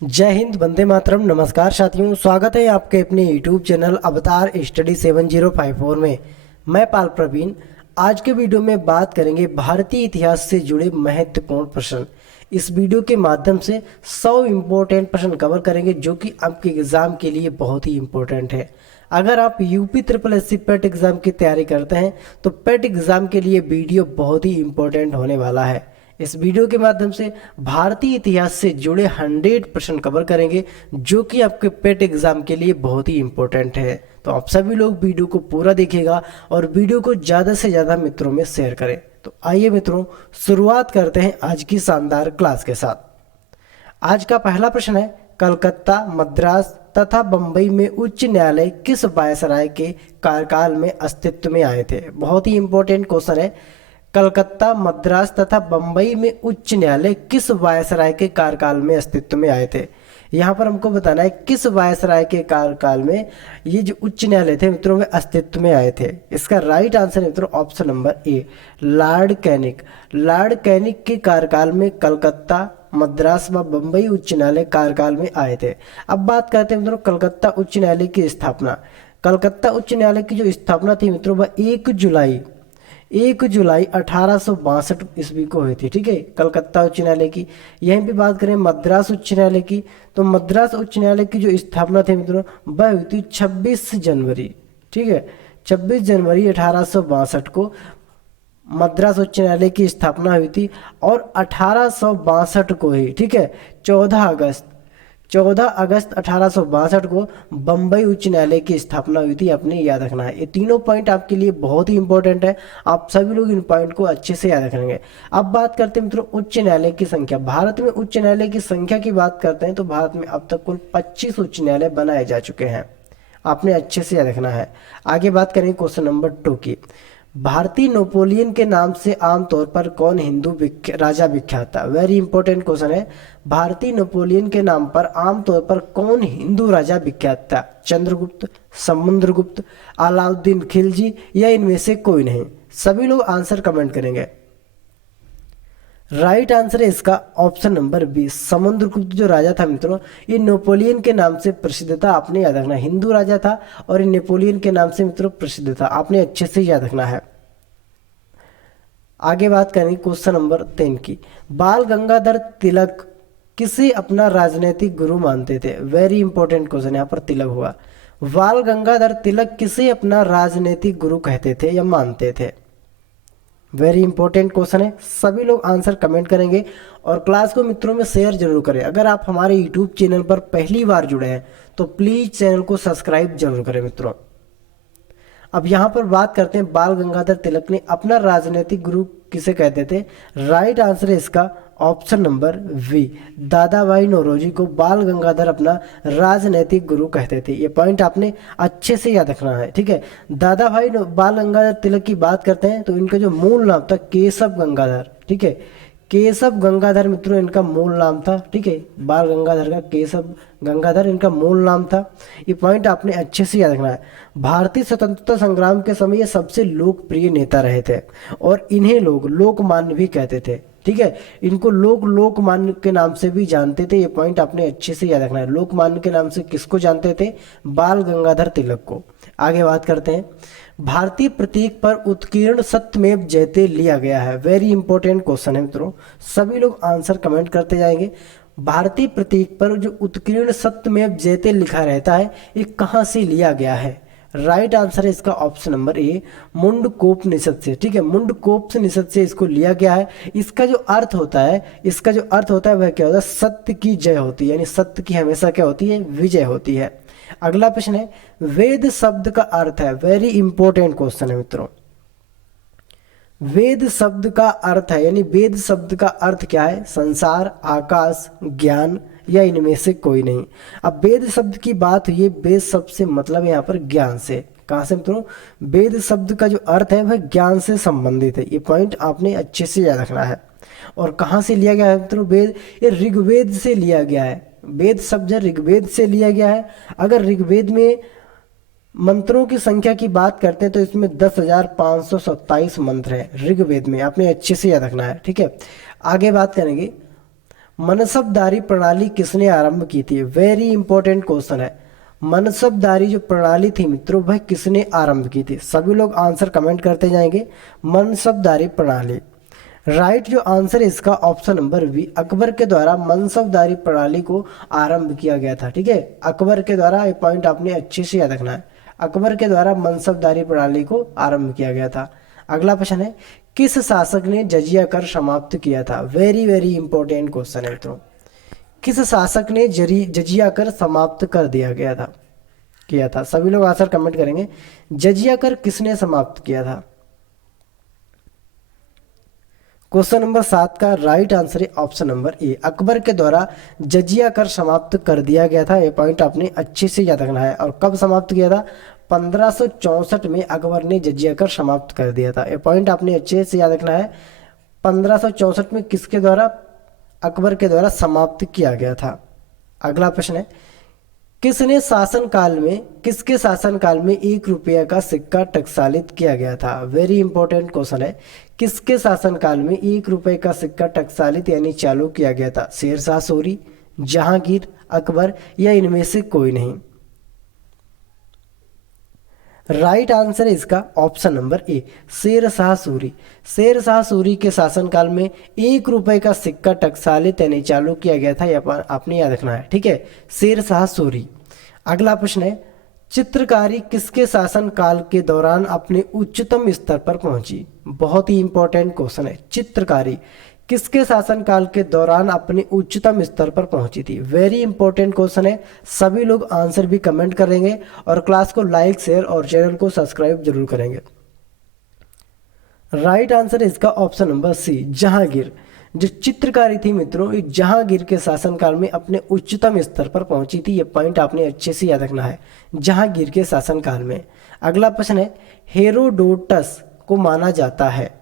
जय हिंद, वंदे मातरम। नमस्कार साथियों, स्वागत है आपके अपने यूट्यूब चैनल अवतार स्टडी 7054 में। मैं पाल प्रवीण। आज के वीडियो में बात करेंगे भारतीय इतिहास से जुड़े महत्वपूर्ण प्रश्न। इस वीडियो के माध्यम से 100 इम्पोर्टेंट प्रश्न कवर करेंगे जो कि आपके एग्ज़ाम के लिए बहुत ही इम्पोर्टेंट है। अगर आप यूपी ट्रिपल एससी पेट एग्ज़ाम की तैयारी करते हैं तो पेट एग्ज़ाम के लिए वीडियो बहुत ही इम्पोर्टेंट होने वाला है। इस वीडियो के माध्यम से भारतीय इतिहास से जुड़े 100 प्रश्न कवर करेंगे जो कि आपके पेट एग्जाम के लिए बहुत ही इंपॉर्टेंट है। तो आप सभी लोग वीडियो को पूरा देखिएगा और वीडियो को ज़्यादा से ज़्यादा मित्रों में शेयर करें। तो आइए मित्रों, शुरुआत करते हैं आज की शानदार क्लास के साथ। आज का पहला प्रश्न है, कलकत्ता, मद्रास तथा बंबई में उच्च न्यायालय किस वायसराय के कार्यकाल में अस्तित्व में आए थे। बहुत ही इंपॉर्टेंट क्वेश्चन है। कलकत्ता, मद्रास तथा बंबई में उच्च न्यायालय किस वायसराय के कार्यकाल में अस्तित्व में आए थे। यहाँ पर हमको बताना है किस वायसराय के कार्यकाल में ये जो उच्च न्यायालय थे मित्रों में अस्तित्व में आए थे। इसका राइट आंसर है मित्रों ऑप्शन नंबर ए, लॉर्ड कैनिंग। लॉर्ड कैनिंग के कार्यकाल में कलकत्ता, मद्रास व बंबई उच्च न्यायालय कार्यकाल में आए थे। अब बात करते हैं मित्रों कलकत्ता उच्च न्यायालय की स्थापना। कलकत्ता उच्च न्यायालय की जो स्थापना थी मित्रों वह 1 जुलाई 1862 ईस्वी को हुई थी। ठीक है, कलकत्ता उच्च न्यायालय की। यहीं पे बात करें मद्रास उच्च न्यायालय की, तो मद्रास उच्च न्यायालय की जो स्थापना थी मित्रों वह हुई थी 26 जनवरी। ठीक है, 26 जनवरी 1862 को मद्रास उच्च न्यायालय की स्थापना हुई थी। और 1862 को ही, ठीक है, 14 अगस्त 1862 को बम्बई उच्च न्यायालय की स्थापना हुई थी। आपने याद रखना है। ये तीनों पॉइंट आपके लिए बहुत ही इंपॉर्टेंट है। आप सभी लोग इन पॉइंट को अच्छे से याद रखेंगे। अब बात करते हैं मित्रों उच्च न्यायालय की संख्या। भारत में उच्च न्यायालय की संख्या की बात करते हैं तो भारत में अब तक कुल 25 उच्च न्यायालय बनाए जा चुके हैं। आपने अच्छे से याद रखना है। आगे बात करेंगे क्वेश्चन नंबर 2 की। भारतीय नेपोलियन के नाम से आमतौर पर कौन हिंदू राजा विख्यात था। वेरी इंपॉर्टेंट क्वेश्चन है। भारतीय नेपोलियन के नाम पर आमतौर पर कौन हिंदू राजा विख्यात था। चंद्रगुप्त, समुद्रगुप्त, अलाउद्दीन खिलजी या इनमें से कोई नहीं। सभी लोग आंसर कमेंट करेंगे। राइट आंसर है इसका ऑप्शन नंबर बी, समुद्रगुप्त जो राजा था मित्रों ये नेपोलियन के नाम से प्रसिद्ध था। आपने याद रखना, हिंदू राजा था और ये नेपोलियन के नाम से मित्रों प्रसिद्ध था। आपने अच्छे से याद रखना है। आगे बात करेंगे क्वेश्चन नंबर 3 की। बाल गंगाधर तिलक किसे अपना राजनीतिक गुरु मानते थे। वेरी इंपॉर्टेंट क्वेश्चन यहाँ पर तिलक हुआ। बाल गंगाधर तिलक किसे अपना राजनीतिक गुरु कहते थे या मानते थे। वेरी इंपॉर्टेंट क्वेश्चन है। सभी लोग आंसर कमेंट करेंगे और क्लास को मित्रों में शेयर जरूर करें। अगर आप हमारे यूट्यूब चैनल पर पहली बार जुड़े हैं तो प्लीज चैनल को सब्सक्राइब जरूर करें मित्रों। अब यहाँ पर बात करते हैं बाल गंगाधर तिलक ने अपना राजनीतिक गुरु किसे कहते थे। राइट आंसर है इसका ऑप्शन नंबर वी, दादा भाई नौरोजी को बाल गंगाधर अपना राजनीतिक गुरु कहते थे। ये पॉइंट आपने अच्छे से याद रखना है। ठीक है, दादा भाई बाल गंगाधर तिलक की बात करते हैं तो इनका जो मूल नाम था केशव गंगाधर। ठीक है, केशव गंगाधर मित्रों इनका मूल नाम था। ठीक है, बाल गंगाधर का केशव गंगाधर इनका मूल नाम था। ये पॉइंट आपने अच्छे से याद रखना है। भारतीय स्वतंत्रता संग्राम के समय ये सबसे लोकप्रिय नेता रहे थे और इन्हें लोग लोकमान्य भी कहते थे। ठीक है, इनको लोग लोकमान्य के नाम से भी जानते थे। ये पॉइंट आपने अच्छे से याद रखना है। लोकमान्य के नाम से किसको जानते थे। बाल गंगाधर तिलक को। आगे बात करते हैं। भारतीय प्रतीक पर उत्कीर्ण सत्यमेव जयते लिया गया है। वेरी इंपॉर्टेंट क्वेश्चन है मित्रों। सभी लोग आंसर कमेंट करते जाएंगे। भारतीय प्रतीक पर जो उत्कीर्ण सत्यमेव जयते लिखा रहता है ये कहाँ से लिया गया है। राइट आंसर है इसका ऑप्शन नंबर ए, मुंडकोपनिषद से। ठीक है, मुंडकोपनिषद से इसको लिया गया है। इसका जो अर्थ होता है वह क्या होता है, सत्य की जय होती है। यानी सत्य की हमेशा क्या होती है, विजय होती है। अगला प्रश्न है, वेद शब्द का अर्थ है। वेरी इंपॉर्टेंट क्वेश्चन है मित्रों। वेद शब्द का अर्थ है, यानी वेद शब्द का अर्थ क्या है। संसार, आकाश, ज्ञान या इनमें से कोई नहीं। अब वेद शब्द की बात हुई है, वेद शब्द से मतलब यहाँ पर ज्ञान से। कहाँ से मित्रों, वेद शब्द का जो अर्थ है वह ज्ञान से संबंधित है। ये पॉइंट आपने अच्छे से याद रखना है। और कहाँ से लिया गया है मित्रों, वेद, ये ऋग्वेद से लिया गया है। वेद शब्द ऋग्वेद से लिया गया है। अगर ऋग्वेद में मंत्रों की संख्या की बात करते हैं तो इसमें 10,527 मंत्र हैं ऋग्वेद में। आपने अच्छे से याद रखना है। ठीक है, आगे बात करेंगे। मनसबदारी प्रणाली किसने आरंभ की थी? वेरी इंपॉर्टेंट क्वेश्चन है। मनसबदारी जो प्रणाली थी मित्रों वह किसने आरंभ की थी? सभी लोग आंसर कमेंट करते जाएंगे। मनसबदारी प्रणाली। राइट जो आंसर है इसका ऑप्शन नंबर बी, अकबर के द्वारा मनसबदारी प्रणाली को आरंभ किया गया था। ठीक है, अकबर के द्वारा, ये पॉइंट आपने अच्छे से याद रखना है, अकबर के द्वारा मनसबदारी प्रणाली को आरंभ किया गया था। अगला प्रश्न है, किस शासक ने जजिया कर समाप्त किया था? वेरी वेरी इंपॉर्टेंट क्वेश्चन है मित्रों। किस शासक ने जजिया कर समाप्त कर दिया गया था, किया था? सभी लोग आंसर कमेंट करेंगे। जजिया कर किसने समाप्त किया था? क्वेश्चन नंबर 7 का राइट आंसर है ऑप्शन नंबर ए, अकबर के द्वारा जजिया कर समाप्त कर दिया गया था। ये पॉइंट आपने अच्छे से याद रखना है। और कब समाप्त किया था? 1564 में अकबर ने जजिया कर समाप्त कर दिया था। ये पॉइंट आपने अच्छे से याद रखना है। 1564 में किसके द्वारा? अकबर के द्वारा समाप्त किया गया था। अगला प्रश्न है, किसके शासनकाल में 1 रुपया का सिक्का टकसालित किया गया था? वेरी इंपॉर्टेंट क्वेश्चन है। किसके शासनकाल में 1 रुपये का सिक्का टकसालित यानी चालू किया गया था? शेरशाह सूरी, जहांगीर, अकबर या इनमें से कोई नहीं? राइट आंसर है इसका option number A, Sher Shah Suri. Sher Shah Suri के शासनकाल में 1 रुपये का सिक्का टकसालित यानी चालू किया गया था। यह आपने याद रखना है। ठीक है, शेरशाह सूरी। अगला प्रश्न है, चित्रकारी किसके शासनकाल के दौरान अपने उच्चतम स्तर पर पहुंची? बहुत ही इंपॉर्टेंट क्वेश्चन है। चित्रकारी किसके शासनकाल के दौरान अपने उच्चतम स्तर पर पहुंची थी? वेरी इंपॉर्टेंट क्वेश्चन है। सभी लोग आंसर भी कमेंट करेंगे और क्लास को लाइक, शेयर और चैनल को सब्सक्राइब जरूर करेंगे। राइट आंसर है इसका ऑप्शन नंबर सी, जहांगीर। जो चित्रकारी थी मित्रों, ये जहांगीर के शासनकाल में अपने उच्चतम स्तर पर पहुंची थी। ये पॉइंट आपने अच्छे से याद रखना है, जहांगीर के शासनकाल में। अगला प्रश्न है, हेरोडोटस को माना जाता है,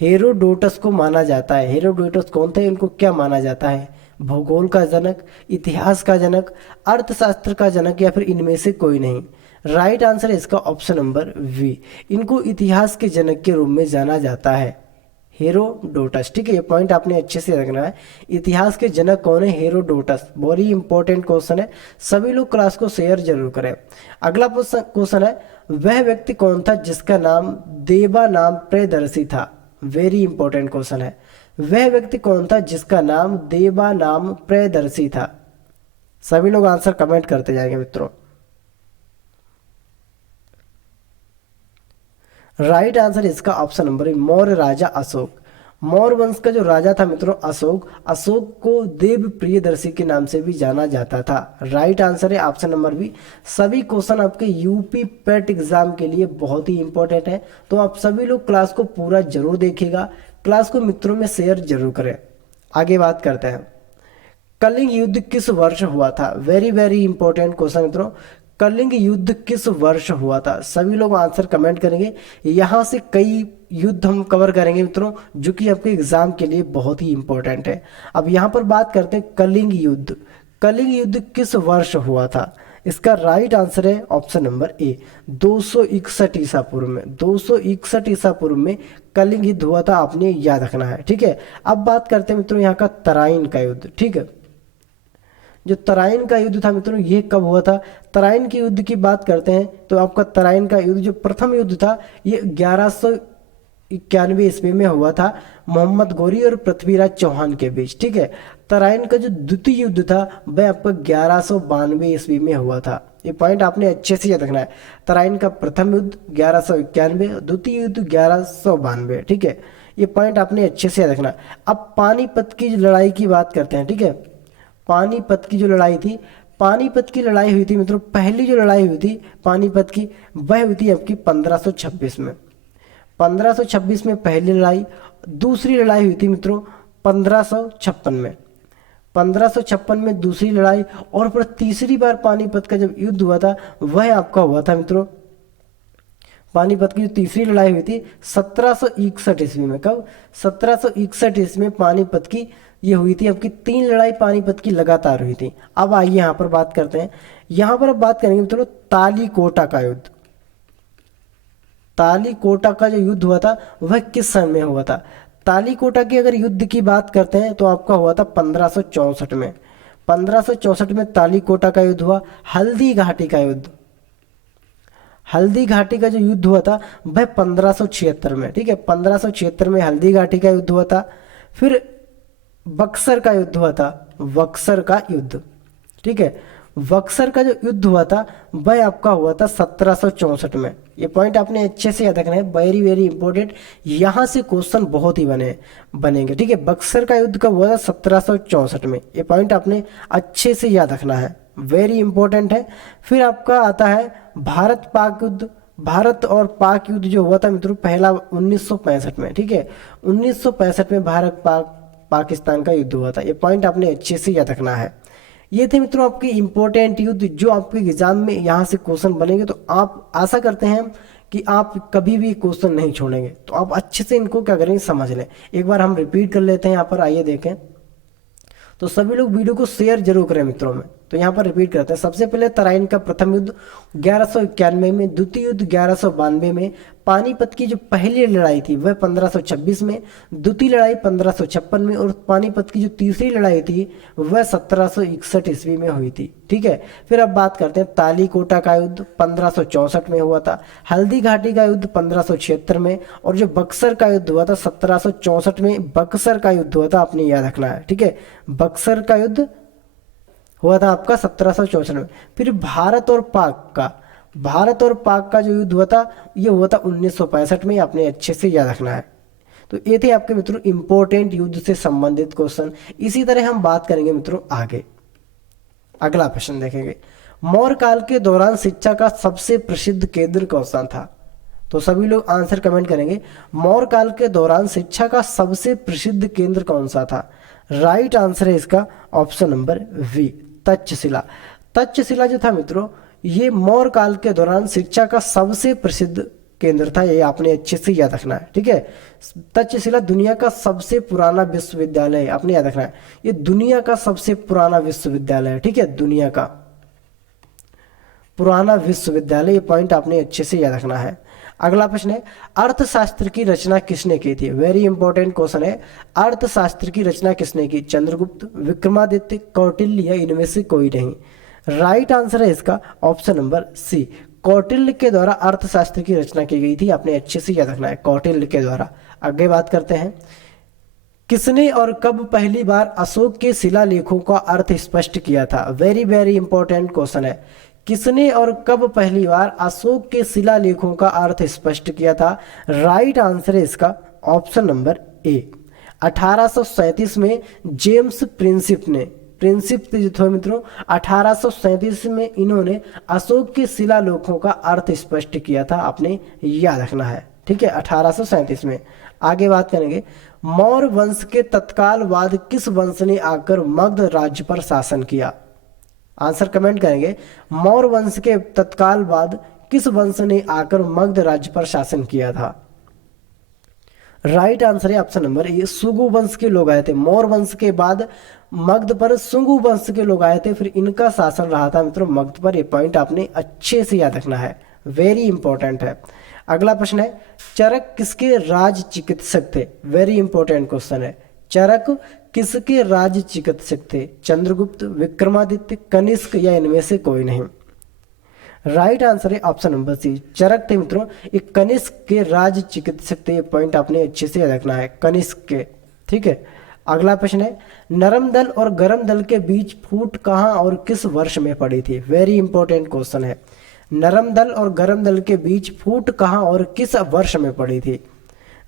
हेरोडोटस को माना जाता है, हेरोडोटस कौन थे? इनको क्या माना जाता है? भूगोल का जनक, इतिहास का जनक, अर्थशास्त्र का जनक या फिर इनमें से कोई नहीं? राइट आंसर है इसका ऑप्शन नंबर वी, इनको इतिहास के जनक के रूप में जाना जाता है, हेरोडोटस। ठीक है, ये पॉइंट आपने अच्छे से रखना है। इतिहास के जनक कौन है? हेरोडोटस। वेरी इंपॉर्टेंट क्वेश्चन है। सभी लोग क्लास को शेयर जरूर करें। अगला क्वेश्चन है, वह व्यक्ति कौन था जिसका नाम देवा नाम प्रियदर्शी था? वेरी इंपॉर्टेंट क्वेश्चन है। वह व्यक्ति कौन था जिसका नाम देवा नाम प्रियदर्शी था? सभी लोग आंसर कमेंट करते जाएंगे मित्रों। राइट आंसर इसका ऑप्शन नंबर, मौर्य राजा अशोक। मौर्य वंश का जो राजा था मित्रों अशोक, अशोक को देव प्रियदर्शी के नाम से भी जाना जाता था। राइट आंसर है ऑप्शन नंबर बी। सभी क्वेश्चन आपके यूपी पेट एग्जाम के लिए बहुत ही इंपॉर्टेंट है, तो आप सभी लोग क्लास को पूरा जरूर देखिएगा, क्लास को मित्रों में शेयर जरूर करें। आगे बात करते हैं, कलिंग युद्ध किस वर्ष हुआ था? वेरी वेरी इंपॉर्टेंट क्वेश्चन मित्रों, कलिंग युद्ध किस वर्ष हुआ था? सभी लोग आंसर कमेंट करेंगे। यहाँ से कई युद्ध हम कवर करेंगे मित्रों, जो कि आपके एग्जाम के लिए बहुत ही इंपॉर्टेंट है। अब यहाँ पर बात करते हैं कलिंग युद्ध। कलिंग युद्ध किस वर्ष हुआ था? इसका राइट आंसर है ऑप्शन नंबर ए, 261 ईसा पूर्व में। 261 ईसा पूर्व में कलिंग युद्ध हुआ था, आपने याद रखना है। ठीक है, अब बात करते हैं मित्रों यहाँ का तराइन का युद्ध। ठीक है, जो तराइन का युद्ध था मित्रों, ये कब हुआ था? तराइन के युद्ध की बात करते हैं तो आपका तराइन का युद्ध जो प्रथम युद्ध था ये 1191 ईस्वी में हुआ था, मोहम्मद गौरी और पृथ्वीराज चौहान के बीच। ठीक है, तराइन का जो द्वितीय युद्ध था वह आपका 1192 ईस्वी में हुआ था। ये पॉइंट आपने अच्छे से याद रखना है। तराइन का प्रथम युद्ध 1191, द्वितीय युद्ध 1192। ठीक है, ये पॉइंट आपने अच्छे से याद रखना। अब पानीपत की लड़ाई की बात करते हैं। ठीक है, पानीपत की जो लड़ाई थी, पानीपत की लड़ाई हुई थी मित्रों, पहली जो लड़ाई हुई थी पानीपत की वह हुई थी आपकी 1526 में। 1526 में पहली लड़ाई, दूसरी लड़ाई हुई थी मित्रों 1556 में। 1556 में दूसरी लड़ाई, और फिर तीसरी बार पानीपत का जब युद्ध हुआ था वह आपका हुआ था मित्रों, पानीपत की जो तीसरी लड़ाई हुई थी 1761 ईस्वी में। कब? 1761 ईस्वी में पानीपत की ये हुई थी। आपकी 3 लड़ाई पानीपत की लगातार हुई थी। अब आइए यहाँ पर बात करते हैं, यहाँ पर अब बात करेंगे मित्रों तालीकोटा का युद्ध। तालीकोटा का जो युद्ध हुआ था वह किस सन में हुआ था? तालीकोटा की अगर युद्ध की बात करते हैं तो आपका हुआ था 1564 में। 1564 में तालीकोटा का युद्ध हुआ। हल्दी घाटी का युद्ध, हल्दी घाटी का जो युद्ध हुआ था वह 1576 में, ठीक है, 1576 में हल्दी घाटी का युद्ध हुआ था। फिर बक्सर का युद्ध हुआ था, बक्सर का युद्ध, ठीक है, बक्सर का जो युद्ध हुआ था वह आपका हुआ था 1764 में। ये पॉइंट आपने अच्छे से याद रखना है, वेरी वेरी इंपॉर्टेंट, यहाँ से क्वेश्चन बहुत ही बनेंगे, ठीक है। बक्सर का युद्ध कब हुआ था? 1764 में। ये पॉइंट आपने अच्छे से याद रखना है, वेरी इंपॉर्टेंट है। फिर आपका आता है भारत पाक युद्ध। भारत और पाक युद्ध जो हुआ था मित्रों पहला 1965 में, ठीक है, 1965 में भारत पाकिस्तान का युद्ध हुआ था। ये पॉइंट आपने अच्छे से याद रखना है। ये थे मित्रों आपके इंपॉर्टेंट युद्ध जो आपके एग्जाम में यहाँ से क्वेश्चन बनेंगे, तो आप आशा करते हैं कि आप कभी भी क्वेश्चन नहीं छोड़ेंगे। तो आप अच्छे से इनको क्या करेंगे, समझ लें। एक बार हम रिपीट कर लेते हैं यहाँ पर, आइए देखें। तो सभी लोग वीडियो को शेयर जरूर करें मित्रों में। तो यहाँ पर रिपीट करते हैं। सबसे पहले तराइन का प्रथम युद्ध 1191 में, द्वितीय युद्ध 1192 में, पानीपत की जो पहली लड़ाई थी वह 1526 में, द्वितीय लड़ाई 1556 में, और पानीपत की जो तीसरी लड़ाई थी वह 1761 ईस्वी में हुई थी, ठीक है। फिर अब बात करते हैं तालीकोटा का युद्ध 1564 में हुआ था, हल्दी घाटी का युद्ध 1576 में, और जो बक्सर का युद्ध हुआ था 1764 में, बक्सर का युद्ध हुआ था, आपने याद रखना है, ठीक है। बक्सर का युद्ध हुआ था आपका 1764 में। फिर भारत और पाक का जो युद्ध हुआ था ये हुआ था 1965 में, आपने अच्छे से याद रखना है। तो ये थे आपके मित्रों इंपॉर्टेंट युद्ध से संबंधित क्वेश्चन। इसी तरह हम बात करेंगे मित्रों आगे। अगला प्रश्न देखेंगे, मौर्य काल के दौरान शिक्षा का सबसे प्रसिद्ध केंद्र कौन सा था? तो सभी लोग आंसर कमेंट करेंगे। मौर्य काल के दौरान शिक्षा का सबसे प्रसिद्ध केंद्र कौन सा था? राइट आंसर है इसका option number B, Takshashila. Takshashila जो था मित्रों ये मौर्य काल के दौरान शिक्षा का सबसे प्रसिद्ध केंद्र था, ये आपने अच्छे से याद रखना है, ठीक है। तक्षशिला दुनिया का सबसे पुराना विश्वविद्यालय है, आपने याद रखना है, ये दुनिया का सबसे पुराना विश्वविद्यालय है, ठीक है, दुनिया का पुराना विश्वविद्यालय। ये पॉइंट आपने अच्छे से याद रखना है। अगला प्रश्न है, अर्थशास्त्र की रचना किसने की थी? वेरी इंपॉर्टेंट क्वेश्चन है। अर्थशास्त्र की रचना किसने की? चंद्रगुप्त, विक्रमादित्य, कौटिल्य या इनमें से कोई नहीं? राइट आंसर है इसका ऑप्शन नंबर सी, कौटिल्य के द्वारा अर्थशास्त्र की रचना की गई थी, आपने अच्छे से याद रखना है, कौटिल्य के द्वारा। आगे बात करते हैं, किसने और कब पहली बार अशोक के शिलालेखों का अर्थ स्पष्ट किया था? वेरी वेरी इंपॉर्टेंट क्वेश्चन है। किसने और कब पहली बार अशोक के शिलालेखों का अर्थ स्पष्ट किया था? राइट आंसर है इसका ऑप्शन नंबर ए, 1837 में जेम्स प्रिंसिप जो थे मित्रों 1837 में इन्होंने अशोक के शिलालेखों का अर्थ स्पष्ट किया था, आपने याद रखना है, ठीक है, 1837 में। आगे बात करेंगे, मौर्य वंश के तत्काल बाद किस वंश ने आकर मगध राज्य पर शासन किया? आंसर कमेंट करेंगे। मौर्य वंश के तत्काल बाद किस वंश ने आकर मगध राज्य पर शासन किया था? राइट आंसर है ऑप्शन नंबर ए, सुंगु वंश के लोग आए थे। मौर्य वंश के बाद मगध पर सुंगु वंश के लोग आए थे, फिर इनका शासन रहा था मित्रों मगध पर। ये पॉइंट आपने अच्छे से याद रखना है, वेरी इंपॉर्टेंट है। अगला प्रश्न है, चरक किसके राज चिकित्सक थे? वेरी इंपॉर्टेंट क्वेश्चन है। चरक किसके राज चिकित्सक थे? चंद्रगुप्त, विक्रमादित्य, कनिष्क या इनमें से कोई नहीं? राइट आंसर है ऑप्शन नंबर सी, चरक थे मित्रों, एक कनिष्क के राज चिकित्सक थे। ये पॉइंट आपने अच्छे से याद रखना है, कनिष्क के, ठीक है। अगला प्रश्न है, नरम दल और गरम दल के बीच फूट कहाँ और किस वर्ष में पड़ी थी? वेरी इंपॉर्टेंट क्वेश्चन है। नरम दल और गरम दल के बीच फूट कहाँ और किस वर्ष में पड़ी थी?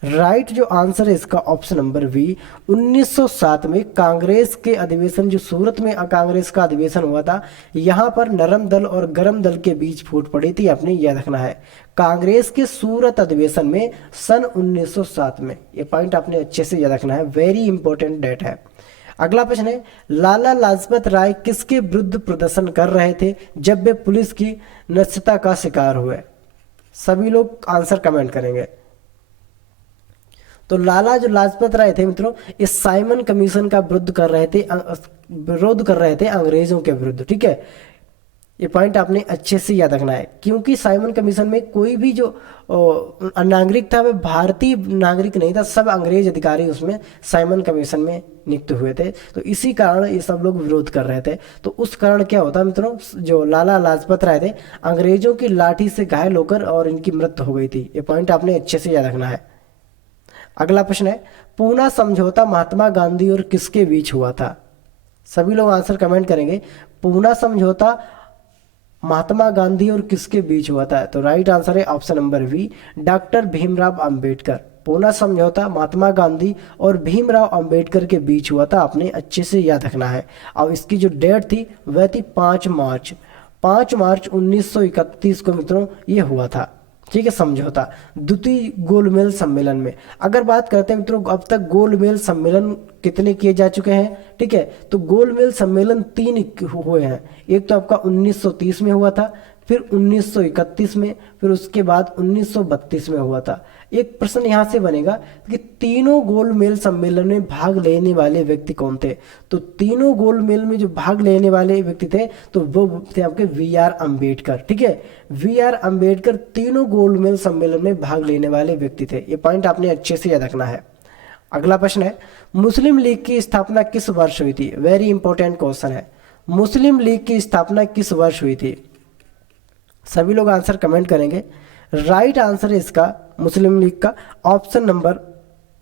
राइट जो आंसर है इसका ऑप्शन नंबर बी, 1907 में कांग्रेस के अधिवेशन, जो सूरत में कांग्रेस का अधिवेशन हुआ था, यहाँ पर नरम दल और गरम दल के बीच फूट पड़ी थी, आपने याद रखना है। कांग्रेस के सूरत अधिवेशन में सन 1907 में। ये पॉइंट आपने अच्छे से याद रखना है, वेरी इंपॉर्टेंट डेट है। अगला प्रश्न है, लाला लाजपत राय किसके विरुद्ध प्रदर्शन कर रहे थे जब वे पुलिस की नस्यता का शिकार हुए? सभी लोग आंसर कमेंट करेंगे। तो लाला जो लाजपत राय थे मित्रों, इस साइमन कमीशन का विरोध कर रहे थे, अंग्रेजों के विरुद्ध, ठीक है। ये पॉइंट आपने अच्छे से याद रखना है, क्योंकि साइमन कमीशन में कोई भी जो नागरिक था वह भारतीय नागरिक नहीं था, सब अंग्रेज अधिकारी उसमें साइमन कमीशन में नियुक्त हुए थे। तो इसी कारण ये सब लोग विरोध कर रहे थे। तो उस कारण क्या होता मित्रों, जो लाला लाजपत राय थे, अंग्रेजों की लाठी से घायल होकर और इनकी मृत्यु हो गई थी। ये पॉइंट आपने अच्छे से याद रखना है। अगला प्रश्न है, पूना समझौता महात्मा गांधी और किसके बीच हुआ था? सभी लोग आंसर कमेंट करेंगे। पूना समझौता महात्मा गांधी और किसके बीच हुआ था? तो राइट आंसर है option number B, doctor Bhimrao Ambedkar. Poona समझौता महात्मा गांधी और भीमराव अंबेडकर के बीच हुआ था, आपने अच्छे से याद रखना है। और इसकी जो डेट थी वह थी 5 मार्च 1931 को मित्रों ये हुआ था। ठीक है, समझौता द्वितीय गोलमेज सम्मेलन में। अगर बात करते हैं मित्रों, अब तक गोलमेज सम्मेलन कितने किए जा चुके हैं? ठीक है, तो गोलमेज सम्मेलन 3 हुए हैं। एक तो आपका 1930 में हुआ था, फिर 1931 में, फिर उसके बाद 1932 में हुआ था। एक प्रश्न यहाँ से बनेगा कि तीनों गोलमेज सम्मेलन में भाग लेने वाले व्यक्ति कौन थे? तो तीनों गोलमेज में जो भाग लेने वाले व्यक्ति थे तो वो थे आपके वी.आर. अम्बेडकर। ठीक है, वी.आर. अम्बेडकर तीनों गोलमेज सम्मेलन में भाग लेने वाले व्यक्ति थे। ये पॉइंट आपने अच्छे से याद रखना है। अगला प्रश्न है, मुस्लिम लीग की स्थापना किस वर्ष हुई थी? वेरी इंपॉर्टेंट क्वेश्चन है। मुस्लिम लीग की स्थापना किस वर्ष हुई थी? सभी लोग आंसर कमेंट करेंगे। राइट आंसर है इसका मुस्लिम लीग का ऑप्शन नंबर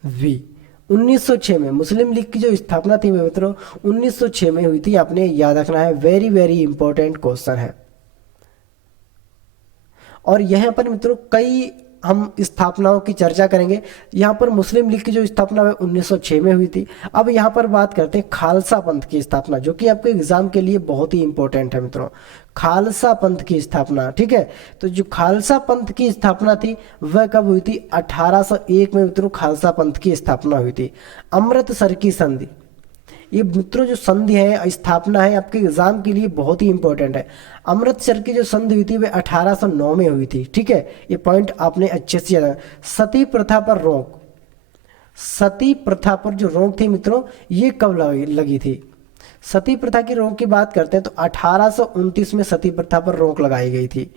वी, 1906 में। मुस्लिम लीग की जो स्थापना थी मित्रों 1906 में हुई थी, आपने याद रखना है। वेरी वेरी इंपॉर्टेंट क्वेश्चन है। और यहाँ पर मित्रों कई हम स्थापनाओं की चर्चा करेंगे। यहाँ पर मुस्लिम लीग की जो स्थापना है 1906 में हुई थी। अब यहाँ पर बात करते हैं खालसा पंथ की स्थापना, जो कि आपके एग्जाम के लिए बहुत ही इंपॉर्टेंट है मित्रों। खालसा पंथ की स्थापना, ठीक है, तो जो खालसा पंथ की स्थापना थी वह कब हुई थी? 1801 में मित्रों खालसा पंथ की स्थापना हुई थी। अमृतसर की संधि, ये मित्रों जो संधि है, स्थापना है, आपके एग्जाम के लिए बहुत ही इंपॉर्टेंट है। अमृतसर की जो संधि हुई थी वह 1809 में हुई थी। ठीक है, ये पॉइंट आपने अच्छे से याद। सती प्रथा पर रोक, सती प्रथा पर जो रोक थी मित्रों ये कब लगी थी? सती प्रथा की रोक की बात करते हैं तो 1829 में सती प्रथा पर रोक लगाई गई थी।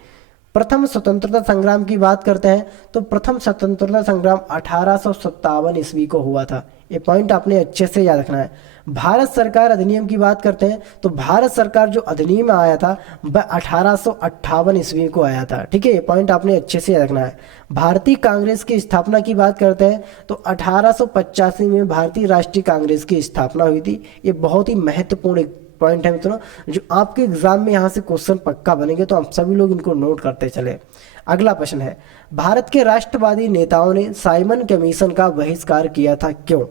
प्रथम स्वतंत्रता संग्राम की बात करते हैं तो प्रथम स्वतंत्रता संग्राम 1857 ईस्वी को हुआ था। ये पॉइंट आपने अच्छे से याद रखना है। भारत सरकार अधिनियम की बात करते हैं तो भारत सरकार जो अधिनियम आया था वह 1858 ईस्वी को आया था। ठीक है, ये पॉइंट आपने अच्छे से याद रखना है। भारतीय कांग्रेस की स्थापना की बात करते हैं तो 1885 में भारतीय राष्ट्रीय कांग्रेस की स्थापना हुई थी। ये बहुत ही महत्वपूर्ण पॉइंट है मित्रों, जो आपके एग्जाम में यहाँ से क्वेश्चन पक्का बनेंगे, तो आप सभी लोग इनको नोट करते चले। अगला प्रश्न है, भारत के राष्ट्रवादी नेताओं ने साइमन कमीशन का बहिष्कार किया था, क्यों?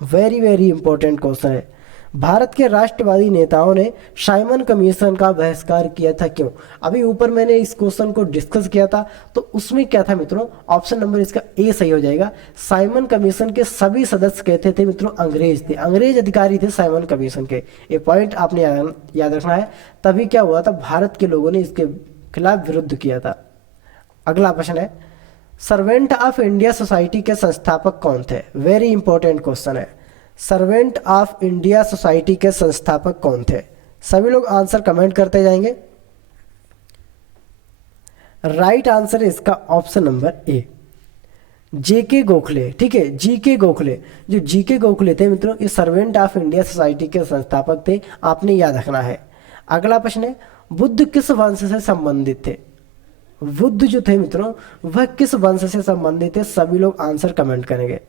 वेरी वेरी इंपॉर्टेंट क्वेश्चन है। भारत के राष्ट्रवादी नेताओं ने साइमन कमीशन का बहिष्कार किया था, क्यों? अभी ऊपर मैंने इस क्वेश्चन को डिस्कस किया था, तो उसमें क्या था मित्रों? ऑप्शन नंबर इसका ए सही हो जाएगा। साइमन कमीशन के सभी सदस्य कहते थे मित्रों अंग्रेज थे, अंग्रेज अधिकारी थे साइमन कमीशन के। ये पॉइंट आपने याद रखना है। तभी क्या हुआ था, भारत के लोगों ने इसके खिलाफ विरुद्ध किया था। अगला प्रश्न है, सर्वेंट ऑफ इंडिया सोसाइटी के संस्थापक कौन थे? वेरी इंपॉर्टेंट क्वेश्चन है। सर्वेंट ऑफ इंडिया सोसाइटी के संस्थापक कौन थे? सभी लोग आंसर कमेंट करते जाएंगे। राइट आंसर है इसका ऑप्शन नंबर ए, जेके गोखले। ठीक है, जीके गोखले। जो जीके गोखले थे मित्रों ये सर्वेंट ऑफ इंडिया सोसाइटी के संस्थापक थे, आपने याद रखना है। अगला प्रश्न है, बुद्ध किस वंश से संबंधित थे? बुद्ध जो थे मित्रों वह किस वंश से संबंधित थे? सभी लोग आंसर कमेंट करेंगे।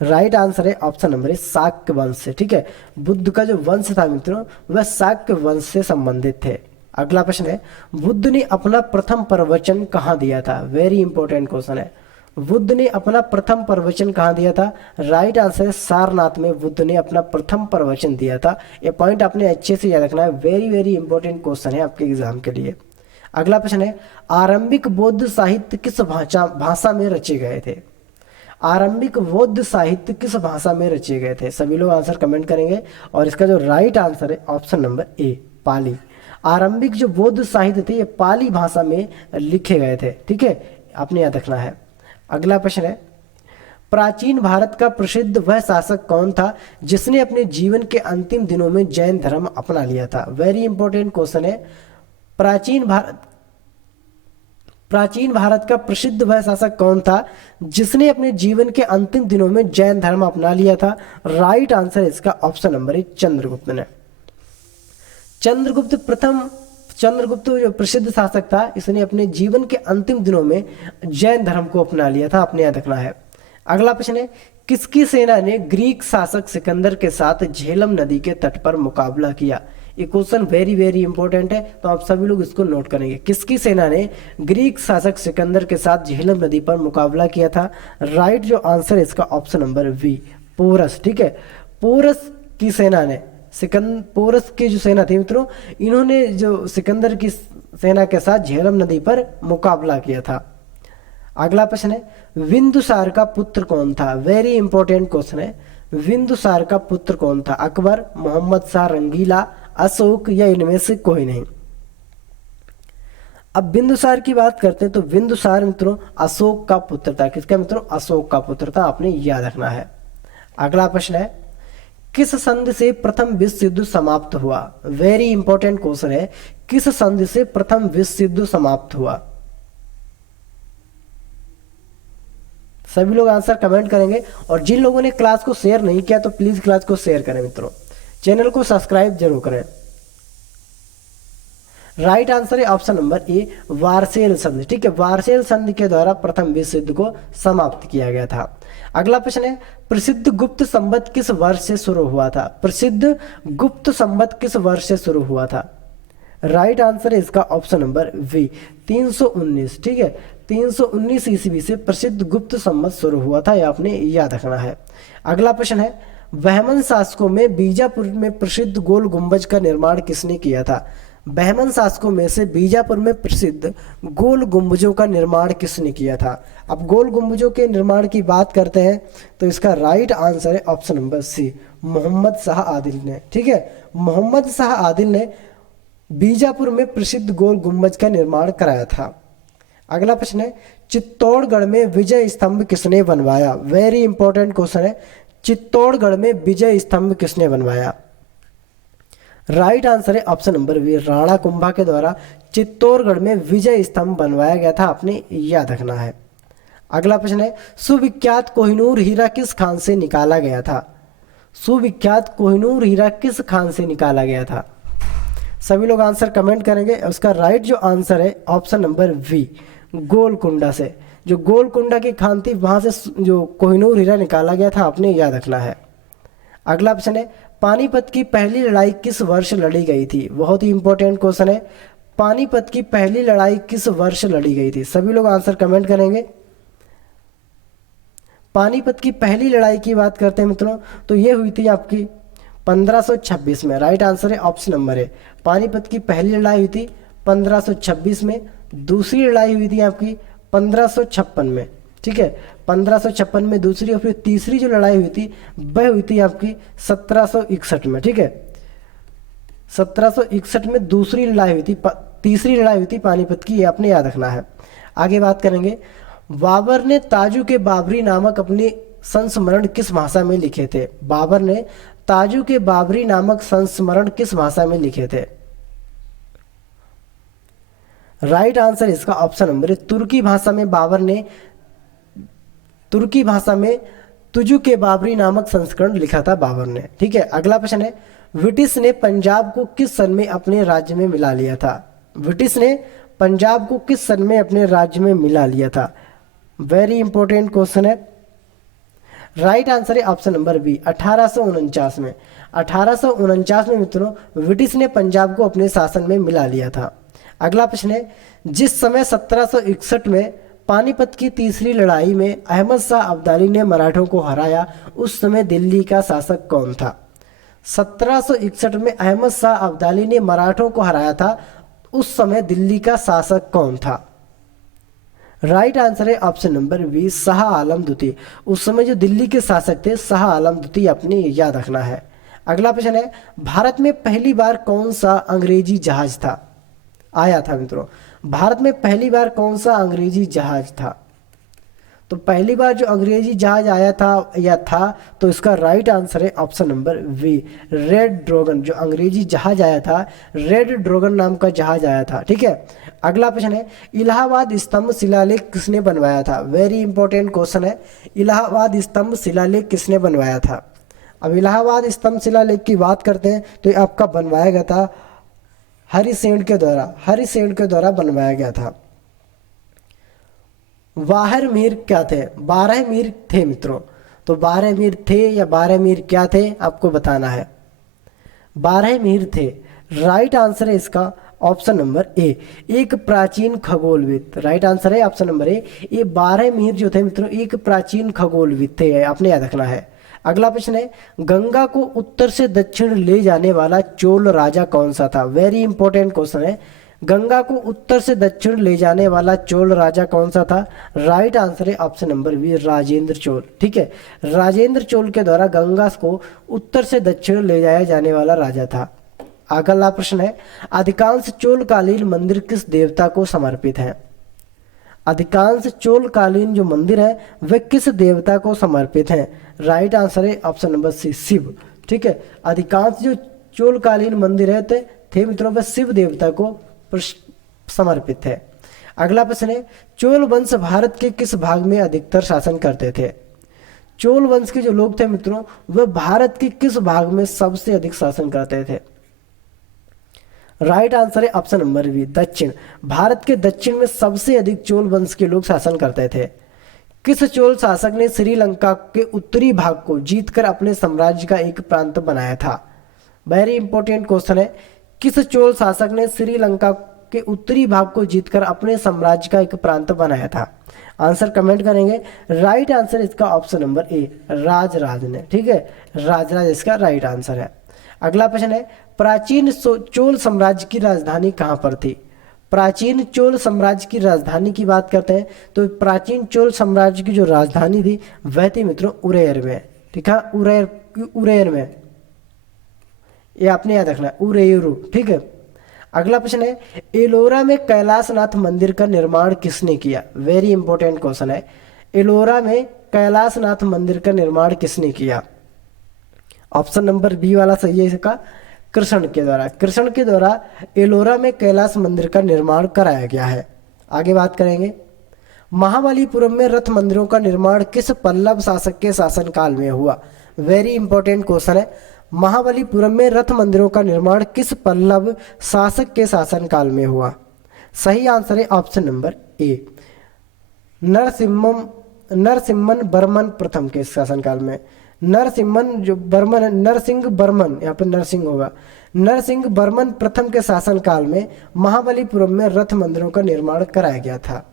राइट आंसर है ऑप्शन नंबर ए, शाक्य वंश से। ठीक है, बुद्ध का जो वंश था मित्रों वह शाक्य वंश से संबंधित थे। अगला प्रश्न है, बुद्ध ने अपना प्रथम प्रवचन कहाँ दिया था? वेरी इंपॉर्टेंट क्वेश्चन है। बुद्ध ने अपना प्रथम प्रवचन कहाँ दिया था? राइट आंसर है सारनाथ में बुद्ध ने अपना प्रथम प्रवचन दिया था। ये पॉइंट आपने अच्छे से याद रखना है। वेरी वेरी इंपॉर्टेंट क्वेश्चन है आपके एग्जाम के लिए। अगला प्रश्न है, आरंभिक बौद्ध साहित्य किस भाषा में रचे गए थे? आरंभिक बौद्ध साहित्य किस भाषा में रचे गए थे? सभी लोग आंसर कमेंट करेंगे। और इसका जो राइट आंसर है ऑप्शन नंबर ए, पाली। आरंभिक जो बौद्ध साहित्य थे ये पाली भाषा में लिखे गए थे। ठीक है, आपने याद रखना है। अगला प्रश्न है, प्राचीन भारत का प्रसिद्ध वह शासक कौन था जिसने अपने जीवन के अंतिम दिनों में जैन धर्म अपना लिया था। वेरी इंपॉर्टेंट क्वेश्चन है। प्राचीन भारत का प्रसिद्ध वह शासक कौन था जिसने अपने जीवन के अंतिम दिनों में जैन धर्म अपना लिया था। राइट आंसर इसका ऑप्शन नंबर है चंद्रगुप्त ने। चंद्रगुप्त जो प्रसिद्ध शासक था, इसने अपने जीवन के अंतिम दिनों में जैन धर्म को अपना लिया था, आपने याद रखना है। अगला प्रश्न है, किसकी सेना ने ग्रीक शासक सिकंदर के साथ झेलम नदी के तट पर मुकाबला किया। ये क्वेश्चन वेरी वेरी इंपॉर्टेंट है, तो आप सभी लोग इसको नोट करेंगे। किसकी सेना ने ग्रीक शासक सिकंदर के साथ झेलम नदी पर मुकाबला किया था। राइट जो आंसर है इसका ऑप्शन नंबर बी, पोरस। ठीक है, पोरस की सेना ने पोरस की जो सेना थी मित्रों, इन्होंने जो सिकंदर की सेना के साथ झेलम नदी पर मुकाबला किया था। अगला प्रश्न है, बिंदुसार का पुत्र कौन था। वेरी इंपॉर्टेंट क्वेश्चन है। बिंदुसार का पुत्र कौन था। अकबर, मोहम्मद शाह रंगीला, अशोक या इनमें से कोई नहीं। अब बिंदुसार की बात करते हैं तो बिंदुसार मित्रों अशोक का पुत्र था। किसका मित्रों, अशोक का पुत्र था, आपने याद रखना है। अगला प्रश्न है, किस संधि से प्रथम विश्व युद्ध समाप्त हुआ। वेरी इंपॉर्टेंट क्वेश्चन है, किस संधि से प्रथम विश्व युद्ध समाप्त हुआ। सभी लोग आंसर कमेंट करेंगे, और जिन लोगों ने क्लास को शेयर नहीं किया तो प्लीज क्लास को शेयर करें मित्रों, चैनल को सब्सक्राइब जरूर करें। राइट आंसर है ऑप्शन नंबर ए, वार्सेल संधि। ठीक है, वार्सेल संधि के द्वारा प्रथम विश्व युद्ध को समाप्त किया गया था। अगला प्रश्न है, प्रसिद्ध गुप्त संवत किस वर्ष से शुरू हुआ था। प्रसिद्ध गुप्त संवत किस वर्ष से शुरू हुआ था। राइट आंसर है इसका ऑप्शन नंबर बी, 319। ठीक है, 319 ईस्वी से प्रसिद्ध गुप्त संवत शुरू हुआ था, यह आपने याद रखना है। अगला प्रश्न है, बहमन शासकों में बीजापुर में प्रसिद्ध गोल गुंबज का निर्माण किसने किया था। बहमन शासकों में से बीजापुर में प्रसिद्ध गोल गुंबजों का निर्माण किसने किया था। अब गोल गुंबजों के निर्माण की बात करते हैं तो इसका राइट आंसर है option number C, Mohammad Shah Adil ने। ठीक है, मोहम्मद शाह आदिल ने बीजापुर में प्रसिद्ध गोल गुंबज का निर्माण कराया था। अगला प्रश्न है, चित्तौड़गढ़ में विजय स्तंभ किसने बनवाया। वेरी इंपॉर्टेंट क्वेश्चन है, चित्तौड़गढ़ में विजय स्तंभ किसने बनवाया। राइट आंसर है option number B, Rana Kumbha के द्वारा चित्तौड़गढ़ में विजय स्तंभ बनवाया गया था, आपने याद रखना है। अगला प्रश्न है, सुविख्यात कोहिनूर हीरा किस खान से निकाला गया था। सुविख्यात कोहिनूर हीरा किस खान से निकाला गया था। सभी लोग आंसर कमेंट करेंगे। उसका राइट जो आंसर है ऑप्शन नंबर बी, गोलकुंडा से। जो गोलकुंडा की खान थी वहां से जो कोहिनूर हीरा निकाला गया था, आपने याद रखना है। अगला प्रश्न है, पानीपत की पहली लड़ाई किस वर्ष लड़ी गई थी। बहुत ही इंपॉर्टेंट क्वेश्चन है, पानीपत की पहली लड़ाई किस वर्ष लड़ी गई थी। सभी लोग आंसर कमेंट करेंगे। पानीपत की पहली लड़ाई की बात करते हैं मित्रों, तो ये हुई थी आपकी 1526 में। राइट आंसर है ऑप्शन नंबर है, पानीपत की पहली लड़ाई हुई थी 1526 में। दूसरी लड़ाई हुई थी आपकी 1556 में। ठीक है, 1556 में दूसरी, और फिर तीसरी जो लड़ाई हुई थी वह हुई थी आपकी 1761 में। ठीक है, 1761 में दूसरी लड़ाई हुई थी। तीसरी लड़ाई हुई थी पानीपत की, ये आपने याद रखना है। आगे बात करेंगे, बाबर ने ताजु के बाबरी नामक अपने संस्मरण किस भाषा में लिखे थे। बाबर ने ताजु के बाबरी नामक संस्मरण किस भाषा में लिखे थे। राइट आंसर इसका ऑप्शन नंबर है, तुर्की भाषा में बाबर ने, तुर्की भाषा में तुजु के बाबरी नामक संस्करण लिखा था बाबर ने। ठीक है, अगला प्रश्न है, ब्रिटिश ने पंजाब को किस सन में अपने राज्य में मिला लिया था। ब्रिटिश ने पंजाब को किस सन में अपने राज्य में मिला लिया था। वेरी इंपॉर्टेंट क्वेश्चन है। राइट आंसर है ऑप्शन नंबर बी, 1849 में। 1849 में मित्रों ब्रिटिश ने पंजाब को अपने शासन में मिला लिया था। अगला प्रश्न है, जिस समय 1761 में पानीपत की तीसरी लड़ाई में अहमद शाह अब्दाली ने मराठों को हराया, उस समय दिल्ली का शासक कौन था। 1761 में अहमद शाह अब्दाली ने मराठों को हराया था, उस समय दिल्ली का शासक कौन था। राइट आंसर है option number B, Shah Alam द्वितीय। उस समय जो दिल्ली के शासक थे शाह आलम द्वितीय, अपने याद रखना है। अगला प्रश्न है, भारत में पहली बार कौन सा अंग्रेजी जहाज था आया था मित्रों। भारत में पहली बार कौन सा अंग्रेजी जहाज था। तो पहली बार जो अंग्रेजी जहाज आया था या था, तो इसका राइट आंसर है option number B, red dragon. जो अंग्रेजी जहाज आया था, रेड ड्रैगन नाम का जहाज आया था। ठीक है, अगला प्रश्न है, इलाहाबाद स्तंभ शिलालेख किसने बनवाया था? वेरी इंपॉर्टेंट क्वेश्चन है, इलाहाबाद स्तंभ शिलालेख किसने बनवाया था? अब इलाहाबाद स्तंभ शिलालेख की बात करते हैं तो ये आपका बनवाया गया था हरिसेन के द्वारा, हरिसेन के द्वारा बनवाया गया था। बारह मीर क्या थे? 12 मीर थे मित्रों। तो 12 मीर थे या 12 मीर क्या थे, आपको बताना है। 12 मीर थे। राइट आंसर है इसका ऑप्शन नंबर ए, एक प्राचीन खगोलविद। राइट आंसर है ऑप्शन नंबर ए, ये 12 मीर जो थे मित्रों एक प्राचीन खगोलविद थे, आपने याद रखना है। अगला प्रश्न है, गंगा को उत्तर से दक्षिण ले जाने वाला चोल राजा कौन सा था? वेरी इंपॉर्टेंट क्वेश्चन है, गंगा को उत्तर से दक्षिण ले जाने वाला चोल राजा कौन सा था? राइट आंसर है option number B, Rajendra Chola. ठीक है, राजेंद्र चोल के द्वारा गंगा को उत्तर से दक्षिण ले जाया जाने वाला राजा था। अगला प्रश्न है, अधिकांश चोलकालीन मंदिर किस देवता को समर्पित हैं? अधिकांश चोलकालीन जो मंदिर है वे किस देवता को समर्पित हैं? राइट आंसर है ऑप्शन नंबर सी, शिव। ठीक है, अधिकांश जो चोलकालीन मंदिर है थे मित्रों वे शिव देवता को समर्पित थे। अगला प्रश्न है, चोल वंश भारत के किस भाग में अधिकतर शासन करते थे? चोल वंश के जो लोग थे मित्रों वे भारत के किस भाग में सबसे अधिक शासन करते थे? राइट आंसर है ऑप्शन नंबर बी, दक्षिण। भारत के दक्षिण में सबसे अधिक चोल वंश के लोग शासन करते थे। किस चोल शासक ने श्रीलंका के उत्तरी भाग को जीतकर अपने साम्राज्य का एक प्रांत बनाया था? वेरी इंपॉर्टेंट क्वेश्चन है, किस चोल शासक ने श्रीलंका के उत्तरी भाग को जीतकर अपने साम्राज्य का एक प्रांत बनाया था? आंसर कमेंट करेंगे। राइट आंसर इसका ऑप्शन नंबर ए, राजराज ने। ठीक है, राजराज इसका राइट आंसर है। अगला प्रश्न है, प्राचीन चोल साम्राज्य की राजधानी कहाँ पर थी? प्राचीन चोल साम्राज्य की राजधानी की बात करते हैं तो प्राचीन चोल साम्राज्य की जो राजधानी थी वह थी मित्रों उरेर में। ठीक है, उरेर में, ये आपने याद रखना है, उरेरू। ठीक है, अगला प्रश्न है, एलोरा में कैलाशनाथ मंदिर का निर्माण किसने किया? वेरी इंपॉर्टेंट क्वेश्चन है, एलोरा में कैलाशनाथ मंदिर का निर्माण किसने किया? ऑप्शन नंबर बी वाला सही है इसका, कृष्ण के द्वारा। कृष्ण के द्वारा एलोरा में कैलाश मंदिर का निर्माण कराया गया है। आगे बात करेंगे, महाबलीपुरम में रथ मंदिरों का निर्माण किस पल्लव शासक के शासनकाल में हुआ? वेरी इंपॉर्टेंट क्वेश्चन है, महाबलीपुरम में रथ मंदिरों का निर्माण किस पल्लव शासक के शासनकाल में हुआ? सही आंसर है option number A, Narasimhan Barman प्रथम के शासनकाल में। नरसिम्हन जो बर्मन, नरसिंह बर्मन, यहाँ पर नरसिंह होगा, नरसिंह बर्मन प्रथम के शासनकाल में महाबलीपुरम में रथ मंदिरों का निर्माण कराया गया था।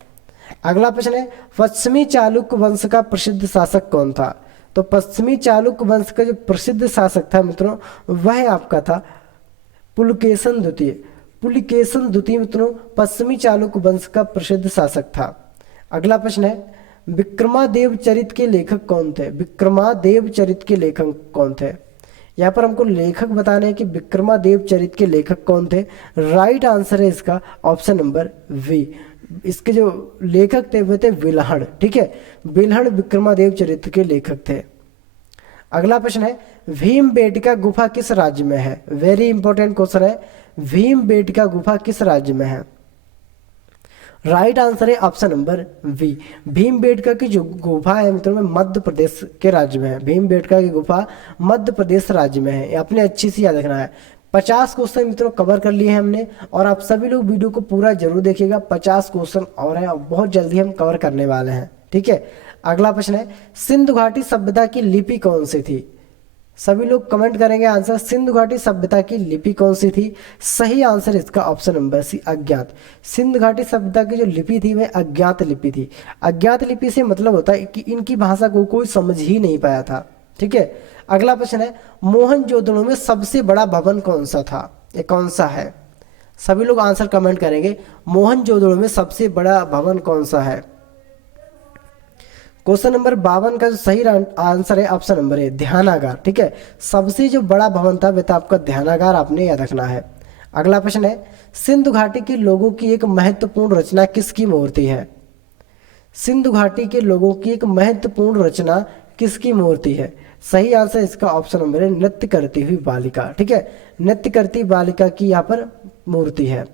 अगला प्रश्न है, पश्चिमी चालुक्य वंश का प्रसिद्ध शासक कौन था? तो पश्चिमी चालुक्य वंश का जो प्रसिद्ध शासक था मित्रों वह आपका था पुलकेशन द्वितीय। पुलकेशन द्वितीय मित्रों पश्चिमी चालुक्य वंश का प्रसिद्ध शासक था। अगला प्रश्न है, विक्रमादेव चरित के लेखक कौन थे? विक्रमादेव चरित के लेखक कौन थे? यहाँ पर हमको लेखक बताने हैं कि विक्रमादेव चरित के लेखक कौन थे। राइट आंसर है इसका ऑप्शन नंबर वी, इसके जो लेखक थे वो थे विल्हण। ठीक है, विल्हण विक्रमादेव चरित्र के लेखक थे। अगला प्रश्न है, भीमबेटका गुफा किस राज्य में है? वेरी इंपॉर्टेंट क्वेश्चन है, भीमबेटका गुफा किस राज्य में है? राइट आंसर है ऑप्शन नंबर वी, भीमबेटका की जो गुफा है मित्रों में मध्य प्रदेश के राज्य में है। भीमबेटका की गुफा मध्य प्रदेश राज्य में है, अपने अच्छी से याद रखना है। 50 क्वेश्चन मित्रों कवर कर लिए हैं हमने, और आप सभी लोग वीडियो को पूरा जरूर देखिएगा। 50 क्वेश्चन और हैं और बहुत जल्दी हम कवर करने वाले हैं। ठीक है, अगला प्रश्न है, सिंधु घाटी सभ्यता की लिपि कौन सी थी? सभी लोग कमेंट करेंगे आंसर, सिंधु घाटी सभ्यता की लिपि कौन सी थी? सही आंसर इसका ऑप्शन नंबर सी, अज्ञात। सिंधु घाटी सभ्यता की जो लिपि थी वह अज्ञात लिपि थी। अज्ञात लिपि से मतलब होता है कि इनकी भाषा को कोई समझ ही नहीं पाया था। ठीक है, अगला प्रश्न है, मोहनजोदड़ो में सबसे बड़ा भवन कौन सा था? ये कौन सा है? सभी लोग आंसर कमेंट करेंगे, मोहनजोदड़ो में सबसे बड़ा भवन कौन सा है? क्वेश्चन नंबर 52 का जो सही आंसर है ऑप्शन नंबर ए, ध्यानागार। ठीक है, सबसे जो बड़ा भवन था वह था आपका ध्यानागार, आपने याद रखना है। अगला प्रश्न है, सिंधु घाटी के लोगों की एक महत्वपूर्ण रचना किसकी मूर्ति है? सिंधु घाटी के लोगों की एक महत्वपूर्ण रचना किसकी मूर्ति है? सही आंसर इसका ऑप्शन नंबर है नृत्य करती हुई बालिका। ठीक है, नृत्य करती बालिका की यहाँ पर मूर्ति है।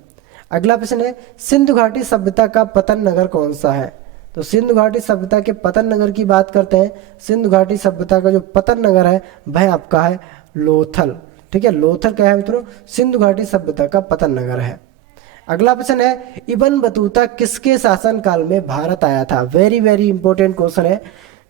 अगला प्रश्न है सिंधु घाटी सभ्यता का पतन नगर कौन सा है? तो सिंधु घाटी सभ्यता के पतन नगर की बात करते हैं। सिंधु घाटी सभ्यता का जो पतन नगर है वह आपका है लोथल। ठीक है, लोथल क्या है मित्रों? सिंधु घाटी सभ्यता का पतन नगर है। अगला प्रश्न है इब्न बतूता किसके शासनकाल में भारत आया था? वेरी वेरी इंपॉर्टेंट क्वेश्चन है।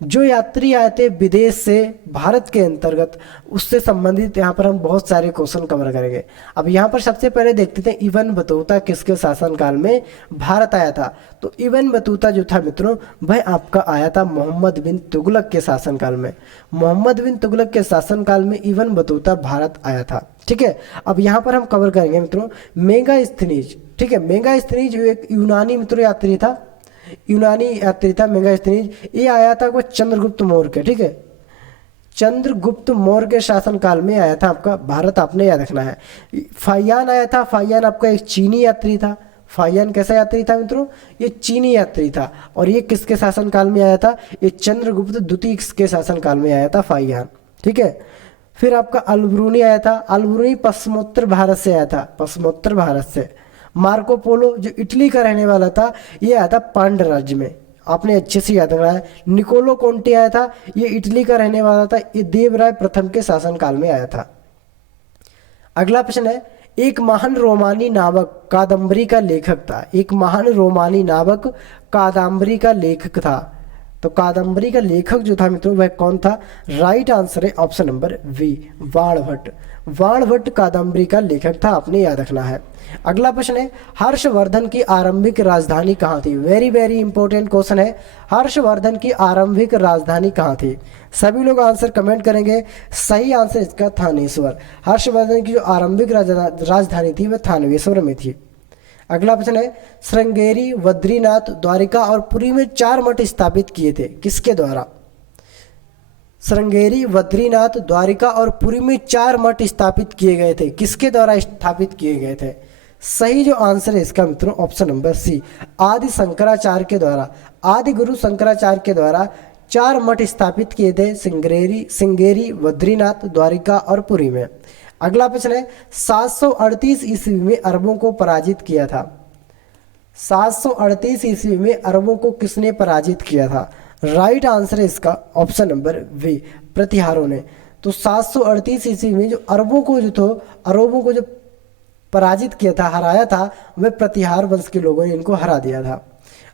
जो यात्री आए थे विदेश से भारत के अंतर्गत, उससे संबंधित यहाँ पर हम बहुत सारे क्वेश्चन कवर करेंगे। अब यहाँ पर सबसे पहले देखते थे इब्न बतूता किसके शासनकाल में भारत आया था। तो इब्न बतूता जो था मित्रों वह आपका आया था मोहम्मद बिन तुगलक के शासनकाल में। मोहम्मद बिन तुगलक के शासनकाल में इब्न बतूता भारत आया था। ठीक है, अब यहाँ पर हम कवर करेंगे मित्रों मेगास्थनीज। ठीक है, मेगास्थनीज एक यूनानी मित्रों यात्री था, यूनानी यात्री था मेगास्थनीज। ये आया था वो चंद्रगुप्त मौर्य के। ठीक है, चंद्रगुप्त मौर्य के शासनकाल में आया था आपका भारत, आपने याद रखना है। फाहियान आया था, फाहियान आपका एक चीनी यात्री था। फाहियान कैसा यात्री था मित्रों? ये चीनी यात्री था। और ये किसके शासनकाल में आया था? ये चंद्रगुप्त द्वितीय के शासनकाल में आया था फाहियान। ठीक है, फिर आपका अलबरूनी आया था। अलबरूनी पश्चिमोत्तर भारत से आया था, पश्चिमोत्तर भारत से। मार्को पोलो जो इटली का रहने वाला था ये आया था पांड्य राज्य में, आपने अच्छे से याद रखना है। निकोलो कोंटी आया था, ये इटली का रहने वाला था, ये देवराय प्रथम के शासनकाल में आया था। अगला प्रश्न है एक महान रोमानी नावक कादम्बरी का लेखक था। एक महान रोमानी नावक कादम्बरी का लेखक था। तो कादम्बरी का लेखक जो था मित्रों वह कौन था? राइट आंसर है option number B, Banabhatta. Banabhatta Kadambari का लेखक था, आपने याद रखना है। अगला प्रश्न है हर्षवर्धन की आरंभिक राजधानी कहाँ थी? वेरी वेरी इंपॉर्टेंट क्वेश्चन है। हर्षवर्धन की आरंभिक राजधानी कहाँ थी? सभी लोग आंसर कमेंट करेंगे। सही आंसर इसका थानेश्वर। हर्षवर्धन की जो आरंभिक राजधानी थी वह थानेश्वर में थी। अगला प्रश्न है श्रृंगेरी, बद्रीनाथ, द्वारिका और पुरी में 4 मठ स्थापित किए थे, किसके द्वारा? श्रृंगेरी, बद्रीनाथ, द्वारिका और पुरी में 4 मठ स्थापित किए गए थे, किसके द्वारा स्थापित किए गए थे? सही जो आंसर है इसका मित्रों ऑप्शन नंबर सी, आदि शंकराचार्य के द्वारा। आदि गुरु शंकराचार्य के द्वारा 4 मठ स्थापित किए थे श्रृंगेरी, बद्रीनाथ, द्वारिका और पुरी में। अगला प्रश्न है 738 ईस्वी में अरबों को पराजित किया था। 738 ईस्वी में अरबों को किसने पराजित किया था? राइट आंसर है इसका ऑप्शन नंबर बी, प्रतिहारों ने। तो 738 ईस्वी में जो अरबों को जो पराजित किया था, हराया था, वह प्रतिहार वंश के लोगों ने इनको हरा दिया था।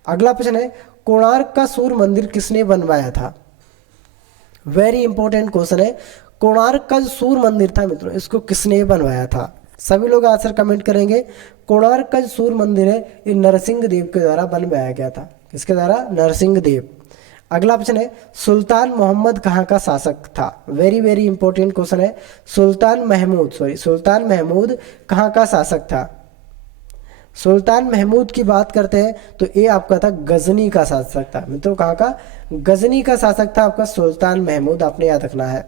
अगला प्रश्न है कोणार्क का सूर्य मंदिर किसने बनवाया था? वेरी इंपॉर्टेंट क्वेश्चन है। कोणार्क का जो सूर्य मंदिर था मित्रों इसको किसने बनवाया था? सभी लोग आंसर कमेंट करेंगे। कोणार्क का जो सूर्य मंदिर है ये नरसिंह देव के द्वारा बनवाया गया था। किसके द्वारा? नरसिंह देव। अगला प्रश्न है सुल्तान मोहम्मद कहाँ का शासक था? वेरी वेरी इंपॉर्टेंट क्वेश्चन है। सुल्तान महमूद कहाँ का शासक था? सुल्तान महमूद की बात करते हैं तो ये आपका था गजनी का शासक था मित्रों। कहाँ का? गजनी का शासक था आपका सुल्तान महमूद, आपने याद रखना है।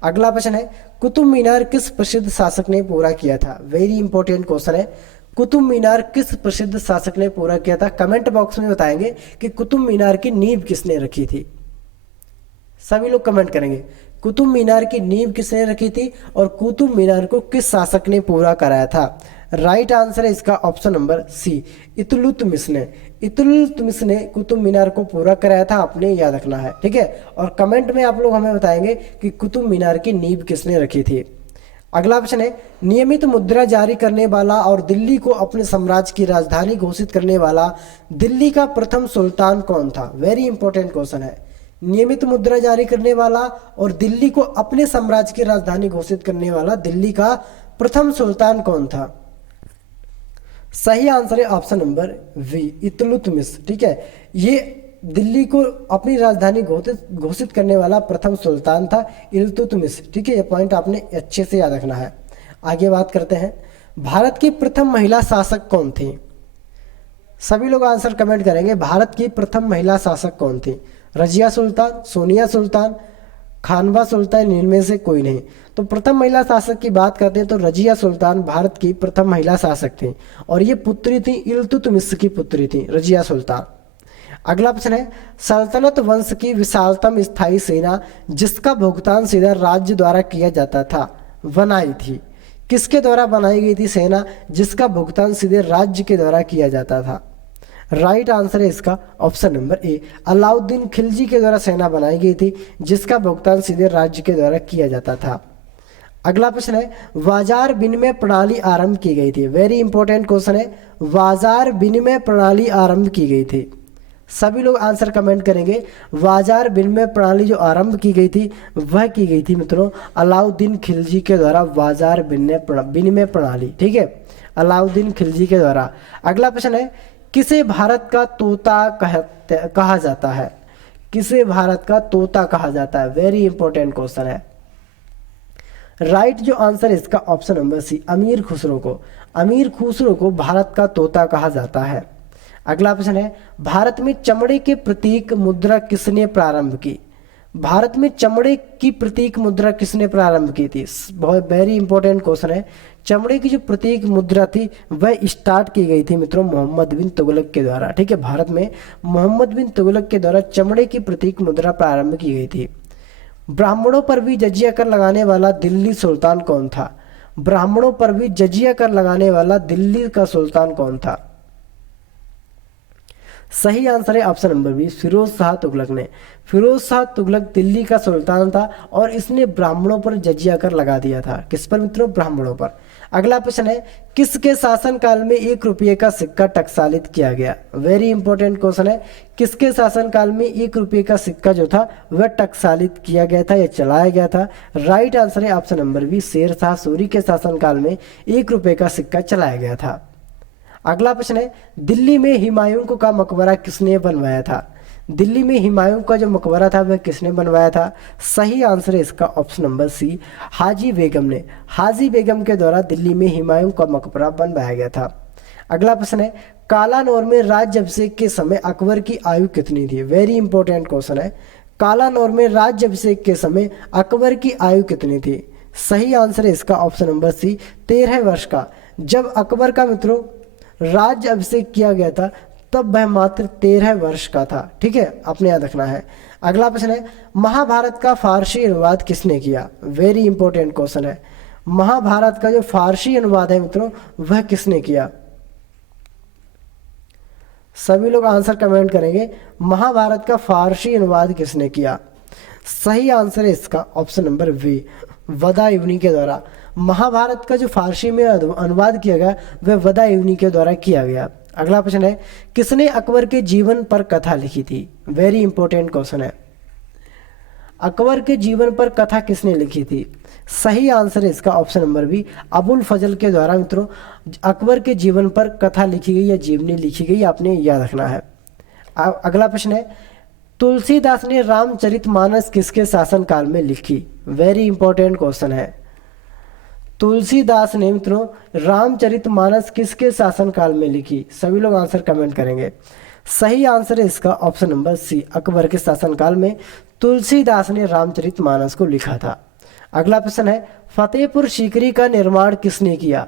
अगला प्रश्न है कुतुब मीनार किस प्रसिद्ध शासक ने पूरा किया था? वेरी इंपॉर्टेंट क्वेश्चन है। कुतुब मीनार किस प्रसिद्ध शासक ने पूरा किया था? कमेंट बॉक्स में बताएंगे कि कुतुब मीनार की नींव किसने रखी थी। सभी लोग कमेंट करेंगे कुतुब मीनार की नींव किसने रखी थी और कुतुब मीनार को किस शासक ने पूरा कराया था? राइट आंसर है इसका ऑप्शन नंबर सी, इतुलतमिश ने। इतुलतमिश ने कुतुब मीनार को पूरा कराया था, आपने याद रखना है। ठीक है, और कमेंट में आप लोग हमें बताएंगे कि कुतुब मीनार की नींव किसने रखी थी। अगला प्रश्न है नियमित मुद्रा जारी करने वाला और दिल्ली को अपने साम्राज्य की राजधानी घोषित करने वाला दिल्ली का प्रथम सुल्तान कौन था? वेरी इंपॉर्टेंट क्वेश्चन है। नियमित मुद्रा जारी करने वाला और दिल्ली को अपने साम्राज्य की राजधानी घोषित करने वाला दिल्ली का प्रथम सुल्तान कौन था? सही आंसर है ऑप्शन नंबर वी, इतुलतमिश। ठीक है, ये दिल्ली को अपनी राजधानी घोषित करने वाला प्रथम सुल्तान था इल्तुतमिश। ठीक है, ये पॉइंट आपने अच्छे से याद रखना है। आगे बात करते हैं भारत की प्रथम महिला शासक कौन थी? सभी लोग आंसर कमेंट करेंगे। भारत की प्रथम महिला शासक कौन थी? रजिया सुल्तान, सोनिया सुल्तान, खानवा सुल्तान, इनमें से कोई नहीं। तो प्रथम महिला शासक की बात करते हैं तो रजिया सुल्तान भारत की प्रथम महिला शासक थी और ये पुत्री थी इल्तुतमिश की पुत्री थी रजिया सुल्तान। अगला प्रश्न है, सल्तनत वंश की विशालतम स्थायी सेना जिसका भुगतान सीधा राज्य द्वारा किया जाता था बनाई थी। किसके द्वारा बनाई गई थी सेना जिसका भुगतान सीधे राज्य के द्वारा किया जाता था? राइट आंसर है इसका ऑप्शन नंबर ए, अलाउद्दीन खिलजी के द्वारा सेना बनाई गई थी जिसका भुगतान सीधे राज्य के द्वारा किया जाता था। अगला प्रश्न है, बाजार विनिमय प्रणाली आरंभ की गई थी। वेरी इंपॉर्टेंट क्वेश्चन है, बाजार विनिमय प्रणाली आरंभ की गई थी। सभी लोग आंसर कमेंट करेंगे। बाजार विनिमय प्रणाली जो आरंभ की गई थी वह की गई थी मित्रों अलाउद्दीन खिलजी के द्वारा, बाजार विनिमय प्रणाली, ठीक है, अलाउद्दीन खिलजी के द्वारा। अगला प्रश्न है, किसे भारत का तोता कहा जाता है? किसे भारत का तोता कहा जाता है? वेरी इंपॉर्टेंट क्वेश्चन है। राइट जो आंसर है इसका ऑप्शन नंबर सी, अमीर खुसरो को। अमीर खुसरो को भारत का तोता कहा जाता है। अगला प्रश्न है, भारत में चमड़े के प्रतीक मुद्रा किसने प्रारंभ की? भारत में चमड़े की प्रतीक मुद्रा किसने प्रारंभ की थी? बहुत वेरी इंपॉर्टेंट क्वेश्चन है। चमड़े की जो प्रतीक मुद्रा थी वह स्टार्ट की गई थी मित्रों मोहम्मद बिन तुगलक के द्वारा, ठीक है। भारत में मोहम्मद बिन तुगलक के द्वारा चमड़े की प्रतीक मुद्रा प्रारंभ की गई थी। ब्राह्मणों पर भी जजिया कर लगाने वाला दिल्ली सुल्तान कौन था? ब्राह्मणों पर भी जजिया कर लगाने वाला दिल्ली का सुल्तान कौन था? सही आंसर है option number B, Firoz Shah Tughlaq ने। फिरोज शाह तुगलक दिल्ली का सुल्तान था और इसने ब्राह्मणों पर जजिया कर लगा दिया था। किस पर मित्रों? ब्राह्मणों पर। अगला प्रश्न है, किसके शासनकाल में 1 रुपये का सिक्का टकसालित किया गया? वेरी इंपॉर्टेंट क्वेश्चन है। किसके शासनकाल में 1 रुपये का सिक्का जो था वह टकसालित किया गया था या चलाया गया था? राइट आंसर है option number B, Sher Shah Suri के शासनकाल में 1 रुपये का सिक्का चलाया गया था। अगला प्रश्न है, दिल्ली में हुमायूं का मकबरा किसने बनवाया था? दिल्ली में हुमायूं का जो मकबरा था वह किसने बनवाया था? सही आंसर है इसका ऑप्शन नंबर सी, हाजी बेगम ने। हाजी बेगम के द्वारा दिल्ली में हुमायूं का मकबरा बनवाया गया था। अगला प्रश्न है, कालानौर में राज्य अभिषेक के समय अकबर की आयु कितनी थी? वेरी इंपॉर्टेंट क्वेश्चन है। कालानौर में राज्य अभिषेक के समय अकबर की आयु कितनी थी? सही आंसर है इसका ऑप्शन नंबर सी, 13 वर्ष का। जब अकबर का मित्रों राज्य अभिषेक किया गया था तब वह मात्र 13 वर्ष का था, ठीक है, आपने याद रखना है। अगला प्रश्न है, महाभारत का फारसी अनुवाद किसने किया? वेरी इंपॉर्टेंट क्वेश्चन है। महाभारत का जो फारसी अनुवाद है मित्रों वह किसने किया? सभी लोग आंसर कमेंट करेंगे। महाभारत का फारसी अनुवाद किसने किया? सही आंसर है इसका ऑप्शन नंबर बी, वदा इब्नी के द्वारा। महाभारत का जो फारसी में अनुवाद किया गया वह वदा इब्नी के द्वारा किया गया। अगला प्रश्न है, किसने अकबर के जीवन पर कथा लिखी थी? वेरी इंपॉर्टेंट क्वेश्चन है। अकबर के जीवन पर कथा किसने लिखी थी? सही आंसर है इसका ऑप्शन नंबर बी, अबुल फजल के द्वारा मित्रों अकबर के जीवन पर कथा लिखी गई या जीवनी लिखी गई, आपने याद रखना है। अगला प्रश्न है, तुलसीदास ने रामचरितमानस किसके शासनकाल में लिखी? वेरी इंपॉर्टेंट क्वेश्चन है। तुलसीदास ने मित्रों रामचरितमानस किसके शासनकाल में लिखी? सभी लोग आंसर कमेंट करेंगे। सही आंसर है इसका ऑप्शन नंबर सी, अकबर के शासनकाल में तुलसीदास ने रामचरितमानस को लिखा था। अगला प्रश्न है, फतेहपुर सीकरी का निर्माण किसने किया?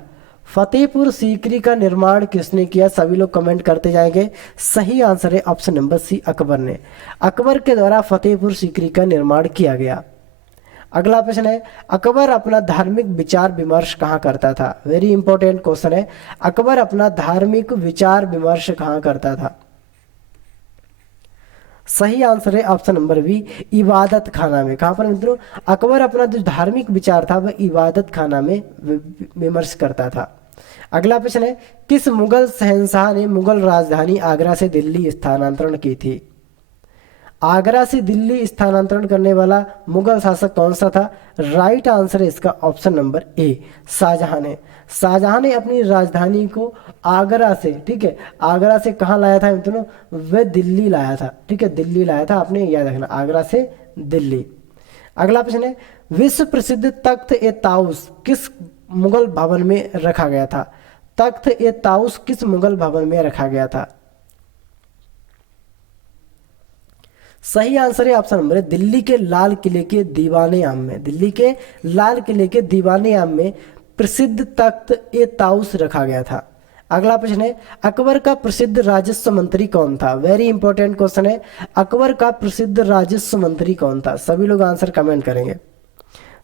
फतेहपुर सीकरी का निर्माण किसने किया? सभी लोग कमेंट करते जाएंगे। सही आंसर है ऑप्शन नंबर सी, अकबर ने। अकबर के द्वारा फतेहपुर सीकरी का निर्माण किया गया। अगला प्रश्न है, अकबर अपना धार्मिक विचार विमर्श कहाँ करता था? वेरी इंपॉर्टेंट क्वेश्चन है। अकबर अपना धार्मिक विचार विमर्श कहाँ करता था? सही आंसर है ऑप्शन नंबर बी, इबादत खाना में। कहाँ पर मित्रों? अकबर अपना जो धार्मिक विचार था वह इबादत खाना में विमर्श करता था। अगला प्रश्न है, किस मुगल शहंशाह ने मुगल राजधानी आगरा से दिल्ली स्थानांतरण की थी? आगरा से दिल्ली स्थानांतरण करने वाला मुगल शासक कौन सा था? राइट आंसर है इसका ऑप्शन नंबर ए, शाहजहां ने। शाहजहां ने अपनी राजधानी को आगरा से, ठीक है, आगरा से कहाँ लाया था मित्रों? वह दिल्ली लाया था, ठीक है, दिल्ली लाया था, आपने याद रखना, आगरा से दिल्ली। अगला प्रश्न है, विश्व प्रसिद्ध तख्त ए ताउस किस मुगल भवन में रखा गया था? तख्त ए ताउस किस मुगल भवन में रखा गया था? सही आंसर है ऑप्शन नंबर है, दिल्ली के लाल किले के दीवाने आम में। दिल्ली के लाल किले के दीवाने आम में प्रसिद्ध तख्त ए ताउस रखा गया था। अगला प्रश्न है, अकबर का प्रसिद्ध राजस्व मंत्री कौन था? वेरी इंपॉर्टेंट क्वेश्चन है। अकबर का प्रसिद्ध राजस्व मंत्री कौन था? सभी लोग आंसर कमेंट करेंगे।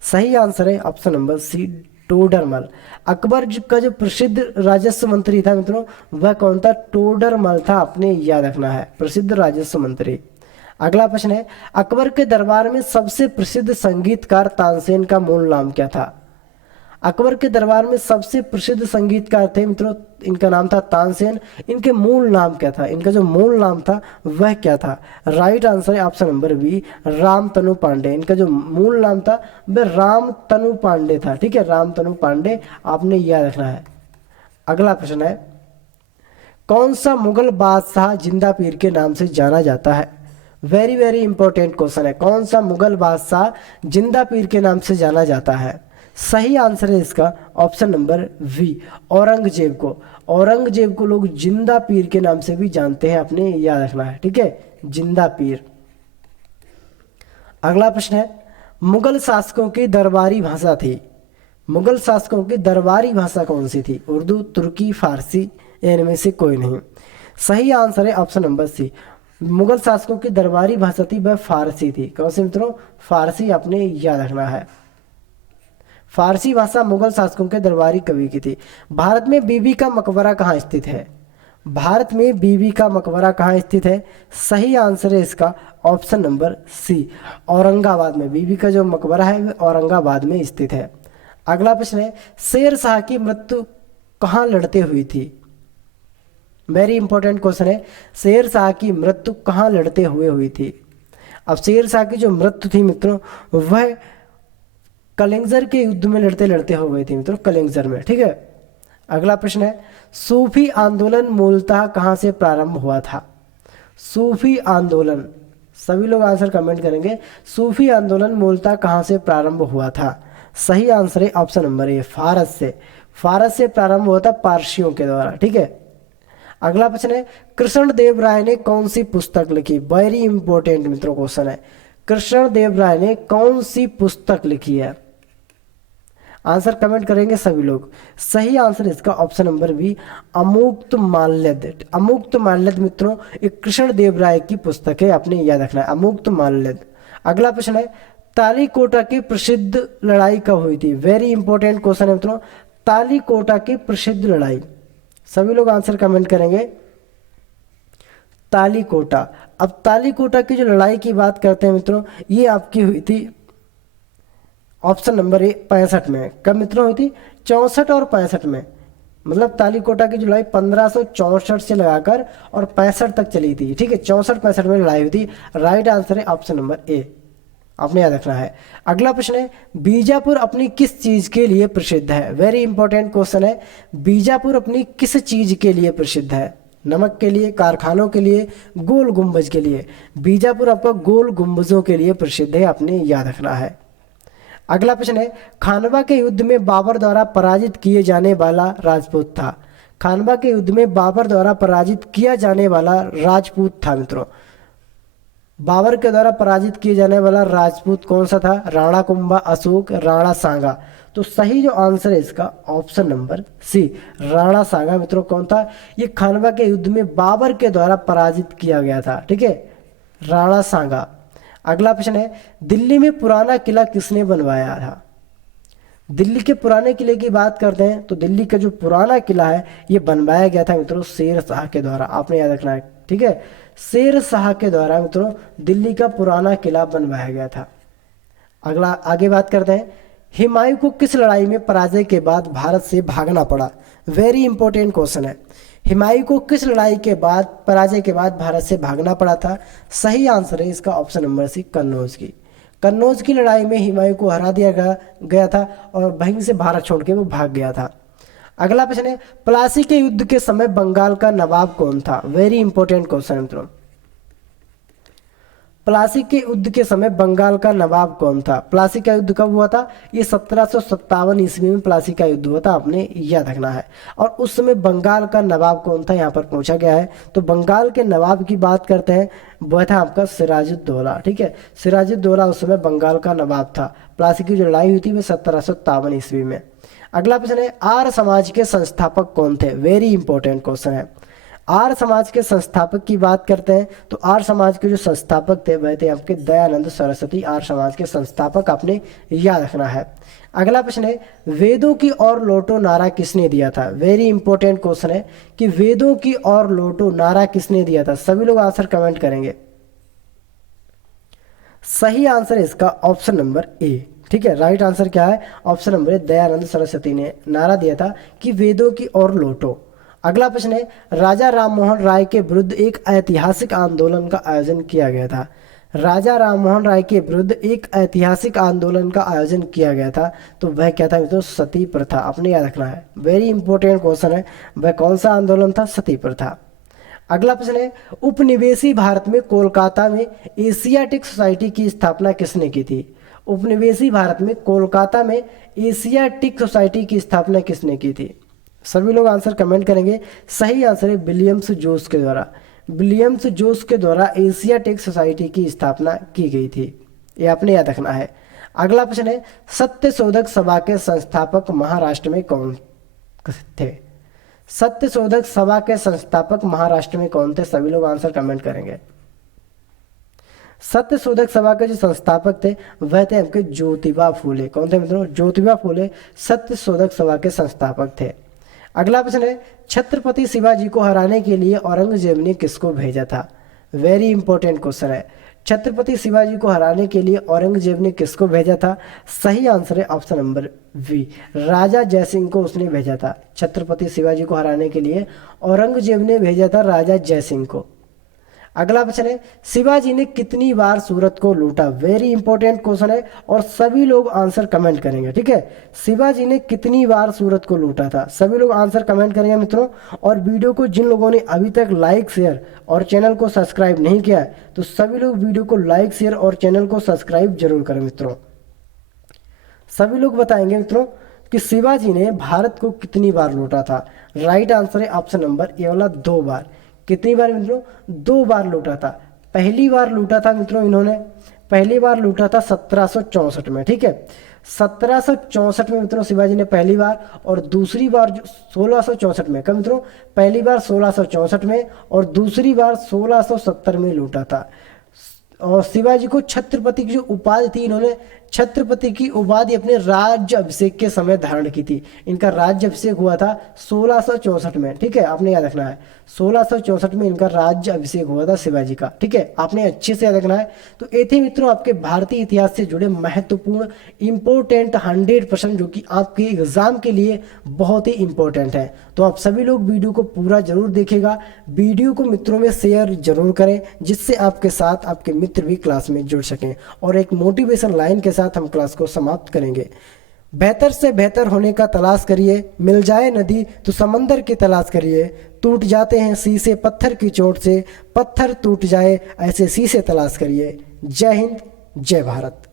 सही आंसर है option number C, Todarmal. Akbar का जो प्रसिद्ध राजस्व मंत्री था मित्रों, वह कौन था? टोडरमल था, आपने याद रखना है, प्रसिद्ध राजस्व मंत्री। अगला प्रश्न है, अकबर के दरबार में सबसे प्रसिद्ध संगीतकार तानसेन का मूल नाम क्या था? अकबर के दरबार में सबसे प्रसिद्ध संगीतकार थे मित्रों, इनका नाम था तानसेन। इनके मूल नाम क्या था? इनका जो मूल नाम था वह क्या था? राइट आंसर है option number B, Ramtanu Pandey. इनका जो मूल नाम था वह रामतनु पांडे था। ठीक है, रामतनु पांडे, आपने याद रखना है। अगला प्रश्न है, कौन सा मुगल बादशाह जिंदा पीर के नाम से जाना जाता है? वेरी वेरी इंपॉर्टेंट क्वेश्चन है। कौन सा मुगल बादशाह जिंदा पीर के नाम से जाना जाता है? सही आंसर है इसका ऑप्शन नंबर वी, औरंगजेब को। औरंगजेब को लोग जिंदा पीर के नाम से भी जानते हैं, आपने याद रखना है। ठीक है, जिंदा पीर। अगला प्रश्न है, मुगल शासकों की दरबारी भाषा थी। मुगल शासकों की दरबारी भाषा कौन सी थी? उर्दू, तुर्की, फारसी, इनमें से कोई नहीं। सही आंसर है ऑप्शन नंबर सी, मुगल शासकों की दरबारी भाषा थी वह फारसी थी। कौन सी मित्रों? फारसी, आपने याद रखना है। फारसी भाषा मुगल शासकों के दरबारी कवि की थी। भारत में बीबी का मकबरा कहाँ स्थित है? भारत में बीबी का मकबरा कहाँ स्थित है? सही आंसर है इसका ऑप्शन नंबर सी, औरंगाबाद में। बीबी का जो मकबरा है वह औरंगाबाद में स्थित है। अगला प्रश्न है, शेर शाह की मृत्यु कहाँ लड़ते हुई थी? वेरी इंपॉर्टेंट क्वेश्चन है, शेर शाह की मृत्यु कहाँ लड़ते हुए हुई थी? अब शेर शाह की जो मृत्यु थी मित्रों, वह कलिंजर के युद्ध में लड़ते लड़ते हो गई थी मित्रों, कलिंजर में। ठीक है। अगला प्रश्न है, सूफी आंदोलन मूलतः कहाँ से प्रारंभ हुआ था? सूफी आंदोलन, सभी लोग आंसर कमेंट करेंगे। सूफी आंदोलन मूलतः कहाँ से प्रारंभ हुआ था? सही आंसर है ऑप्शन नंबर ए, फारस से। फारस से प्रारंभ हुआ था, पारसियों के द्वारा। ठीक है। अगला प्रश्न है, कृष्ण देव राय ने कौन सी पुस्तक लिखी? वेरी इंपॉर्टेंट मित्रों क्वेश्चन है। कृष्ण देव राय ने कौन सी पुस्तक लिखी है? आंसर कमेंट करेंगे सभी लोग। सही आंसर इसका option number B, Amuktamalyada. Amuktamalyada मित्रों एक कृष्ण देव राय की पुस्तक है, आपने याद रखना है, अमुक्तमाल्यद। अगला प्रश्न है, तालीकोटा की प्रसिद्ध लड़ाई कब हुई थी? वेरी इंपॉर्टेंट क्वेश्चन है मित्रों, तालीकोटा की प्रसिद्ध लड़ाई। सभी लोग आंसर कमेंट करेंगे। तालीकोटा, अब तालीकोटा की जो लड़ाई की बात करते हैं मित्रों, ये आपकी हुई थी ऑप्शन नंबर ए 65 में। कब मित्रों हुई थी? 64 और 65 में। मतलब तालीकोटा की जो लड़ाई 1564 से लगाकर और 65 तक चली थी। ठीक है, 64-65 में लड़ाई हुई थी। राइट आंसर है ऑप्शन नंबर ए, आपने याद रखना है। अगला प्रश्न है, बीजापुर अपनी किस चीज के लिए प्रसिद्ध है? वेरी इंपॉर्टेंट क्वेश्चन है। बीजापुर अपनी किस चीज के लिए प्रसिद्ध है? नमक के लिए, कारखानों के लिए, गोल गुंबज के लिए? बीजापुर आपका गोल गुंबजों के लिए प्रसिद्ध है, आपने याद रखना है। अगला प्रश्न है, खानवा के युद्ध में बाबर द्वारा पराजित किए जाने वाला राजपूत था। खानवा के युद्ध में बाबर द्वारा पराजित किया जाने वाला राजपूत था मित्रों। बाबर के द्वारा पराजित किए जाने वाला राजपूत कौन सा था? राणा कुंभा, अशोक, राणा सांगा। तो सही जो आंसर है इसका ऑप्शन नंबर सी, राणा सांगा मित्रों कौन था? ये खानवा के युद्ध में बाबर के द्वारा पराजित किया गया था। ठीक है, राणा सांगा। अगला प्रश्न है, दिल्ली में पुराना किला किसने बनवाया था? दिल्ली के पुराने किले की बात करते हैं तो दिल्ली का जो पुराना किला है ये बनवाया गया था मित्रों शेर शाह के द्वारा, आपने याद रखना है। ठीक है, शेर शाह के द्वारा मित्रों दिल्ली का पुराना किला बनवाया गया था। अगला आगे बात करते हैं, हुमायूं को किस लड़ाई में पराजय के बाद भारत से भागना पड़ा? वेरी इंपॉर्टेंट क्वेश्चन है। हुमायूं को किस लड़ाई के बाद, पराजय के बाद भारत से भागना पड़ा था? सही आंसर है इसका ऑप्शन नंबर सी, कन्नौज की। कन्नौज की लड़ाई में हुमायूं को हरा दिया गया था और वहीं से भारत छोड़ के वो भाग गया था। अगला प्रश्न है, प्लासी के युद्ध के समय बंगाल का नवाब कौन था? वेरी इंपॉर्टेंट क्वेश्चन मित्रों। प्लासी के युद्ध के समय बंगाल का नवाब कौन था? प्लासी का युद्ध कब हुआ था? ये 1757 ईस्वी में प्लासी का युद्ध हुआ था, आपने याद रखना है। और उस समय बंगाल का नवाब कौन था, यहाँ पर पूछा गया है। तो बंगाल के नवाब की बात करते हैं, वह था आपका सिराजुद्दौला। ठीक है, सिराजुद्दौला उस समय बंगाल का नवाब था। प्लासी की जो लड़ाई हुई थी वह 1757 ईस्वी में। अगला प्रश्न है आर्य समाज के संस्थापक कौन थे? वेरी इंपॉर्टेंट क्वेश्चन है। आर्य समाज के संस्थापक की बात करते हैं तो आर्य समाज के जो संस्थापक थे वह थे आपके दयानंद सरस्वती, आर्य समाज के संस्थापक, आपने याद रखना है। अगला प्रश्न है वेदों की ओर लौटो नारा किसने दिया था? वेरी इंपॉर्टेंट क्वेश्चन है कि वेदों की ओर लौटो नारा किसने दिया था? सभी लोग आंसर कमेंट करेंगे। सही आंसर इसका ऑप्शन नंबर ए, ठीक है। राइट आंसर क्या है? ऑप्शन नंबर ए, दयानंद सरस्वती ने नारा दिया था कि वेदों की ओर लौटो। अगला प्रश्न है राजा राममोहन राय के विरुद्ध एक ऐतिहासिक आंदोलन का आयोजन किया गया था। राजा राममोहन राय के विरुद्ध एक ऐतिहासिक आंदोलन का आयोजन किया गया था, तो वह क्या था मित्रों? सती प्रथा, आपने याद रखना है। वेरी इंपॉर्टेंट क्वेश्चन है, वह कौन सा आंदोलन था? सती प्रथा। अगला प्रश्न है उपनिवेशी भारत में कोलकाता में एशियाटिक सोसाइटी की स्थापना किसने की थी? उपनिवेशी भारत में कोलकाता में एशियाटिक सोसाइटी की स्थापना किसने की थी? सभी लोग आंसर कमेंट करेंगे। सही आंसर है विलियम्स जोस के द्वारा। विलियम्स जोस के द्वारा एशियाटिक सोसाइटी की स्थापना की गई थी, ये आपने याद रखना है। अगला प्रश्न है सत्यशोधक सभा के संस्थापक महाराष्ट्र में कौन थे? सत्यशोधक सभा के संस्थापक महाराष्ट्र में कौन थे? सभी लोग आंसर कमेंट करेंगे। सत्यशोधक सभा के जो संस्थापक थे वह थे आपके ज्योतिबा फूले। कौन थे मित्रों? ज्योतिबा फूले सत्यशोधक सभा के संस्थापक थे। अगला प्रश्न है छत्रपति शिवाजी को हराने के लिए औरंगजेब ने किसको भेजा था? वेरी इंपॉर्टेंट क्वेश्चन है। छत्रपति शिवाजी को हराने के लिए औरंगजेब ने किसको भेजा था? सही आंसर है ऑप्शन नंबर बी, राजा जयसिंह को उसने भेजा था। छत्रपति शिवाजी को हराने के लिए औरंगजेब ने भेजा था राजा जयसिंह को। अगला प्रश्न है शिवाजी ने कितनी बार सूरत को लूटा? वेरी इंपॉर्टेंट क्वेश्चन है और सभी लोग आंसर कमेंट करेंगे, ठीक है। शिवाजी ने कितनी बार सूरत को लूटा था? सभी लोग आंसर कमेंट करेंगे मित्रों। और वीडियो को जिन लोगों ने अभी तक लाइक, शेयर और चैनल को सब्सक्राइब नहीं किया है तो सभी लोग वीडियो को लाइक, शेयर और चैनल को सब्सक्राइब जरूर करें मित्रों। सभी लोग बताएंगे मित्रों कि शिवाजी ने भारत को कितनी बार लूटा था? राइट आंसर है ऑप्शन नंबर ए वाला, 2 बार। कितनी बार मित्रों? 2 बार लूटा था। पहली बार लूटा था मित्रों इन्होंने, पहली बार लूटा था 1764 में, ठीक है। 1764 में मित्रों शिवाजी ने पहली बार, और दूसरी बार 1664 में। कब मित्रों? पहली बार 1664 में और दूसरी बार 1670 में लूटा था। और शिवाजी को छत्रपति की जो उपाधि थी, इन्होंने छत्रपति की उपाधि अपने राज्य अभिषेक के समय धारण की थी। इनका राज्य अभिषेक हुआ था 1664 में, ठीक है, आपने याद रखना है। 1664 में इनका राज्य अभिषेक हुआ था शिवाजी का, ठीक है, आपने अच्छे से याद रखना है। तो ये थे मित्रों आपके भारतीय इतिहास से जुड़े महत्वपूर्ण इंपोर्टेंट 100 प्रश्न, जो कि आपके एग्जाम के लिए बहुत ही इंपॉर्टेंट है। तो आप सभी लोग वीडियो को पूरा जरूर देखिएगा, वीडियो को मित्रों में शेयर जरूर करें, जिससे आपके साथ आपके मित्र भी क्लास में जुड़ सकें। और एक मोटिवेशन लाइन के साथ हम क्लास को समाप्त करेंगे। बेहतर से बेहतर होने का तलाश करिए, मिल जाए नदी तो समंदर की तलाश करिए, टूट जाते हैं शीशे पत्थर की चोट से, पत्थर टूट जाए ऐसे शीशे तलाश करिए। जय हिंद, जय भारत।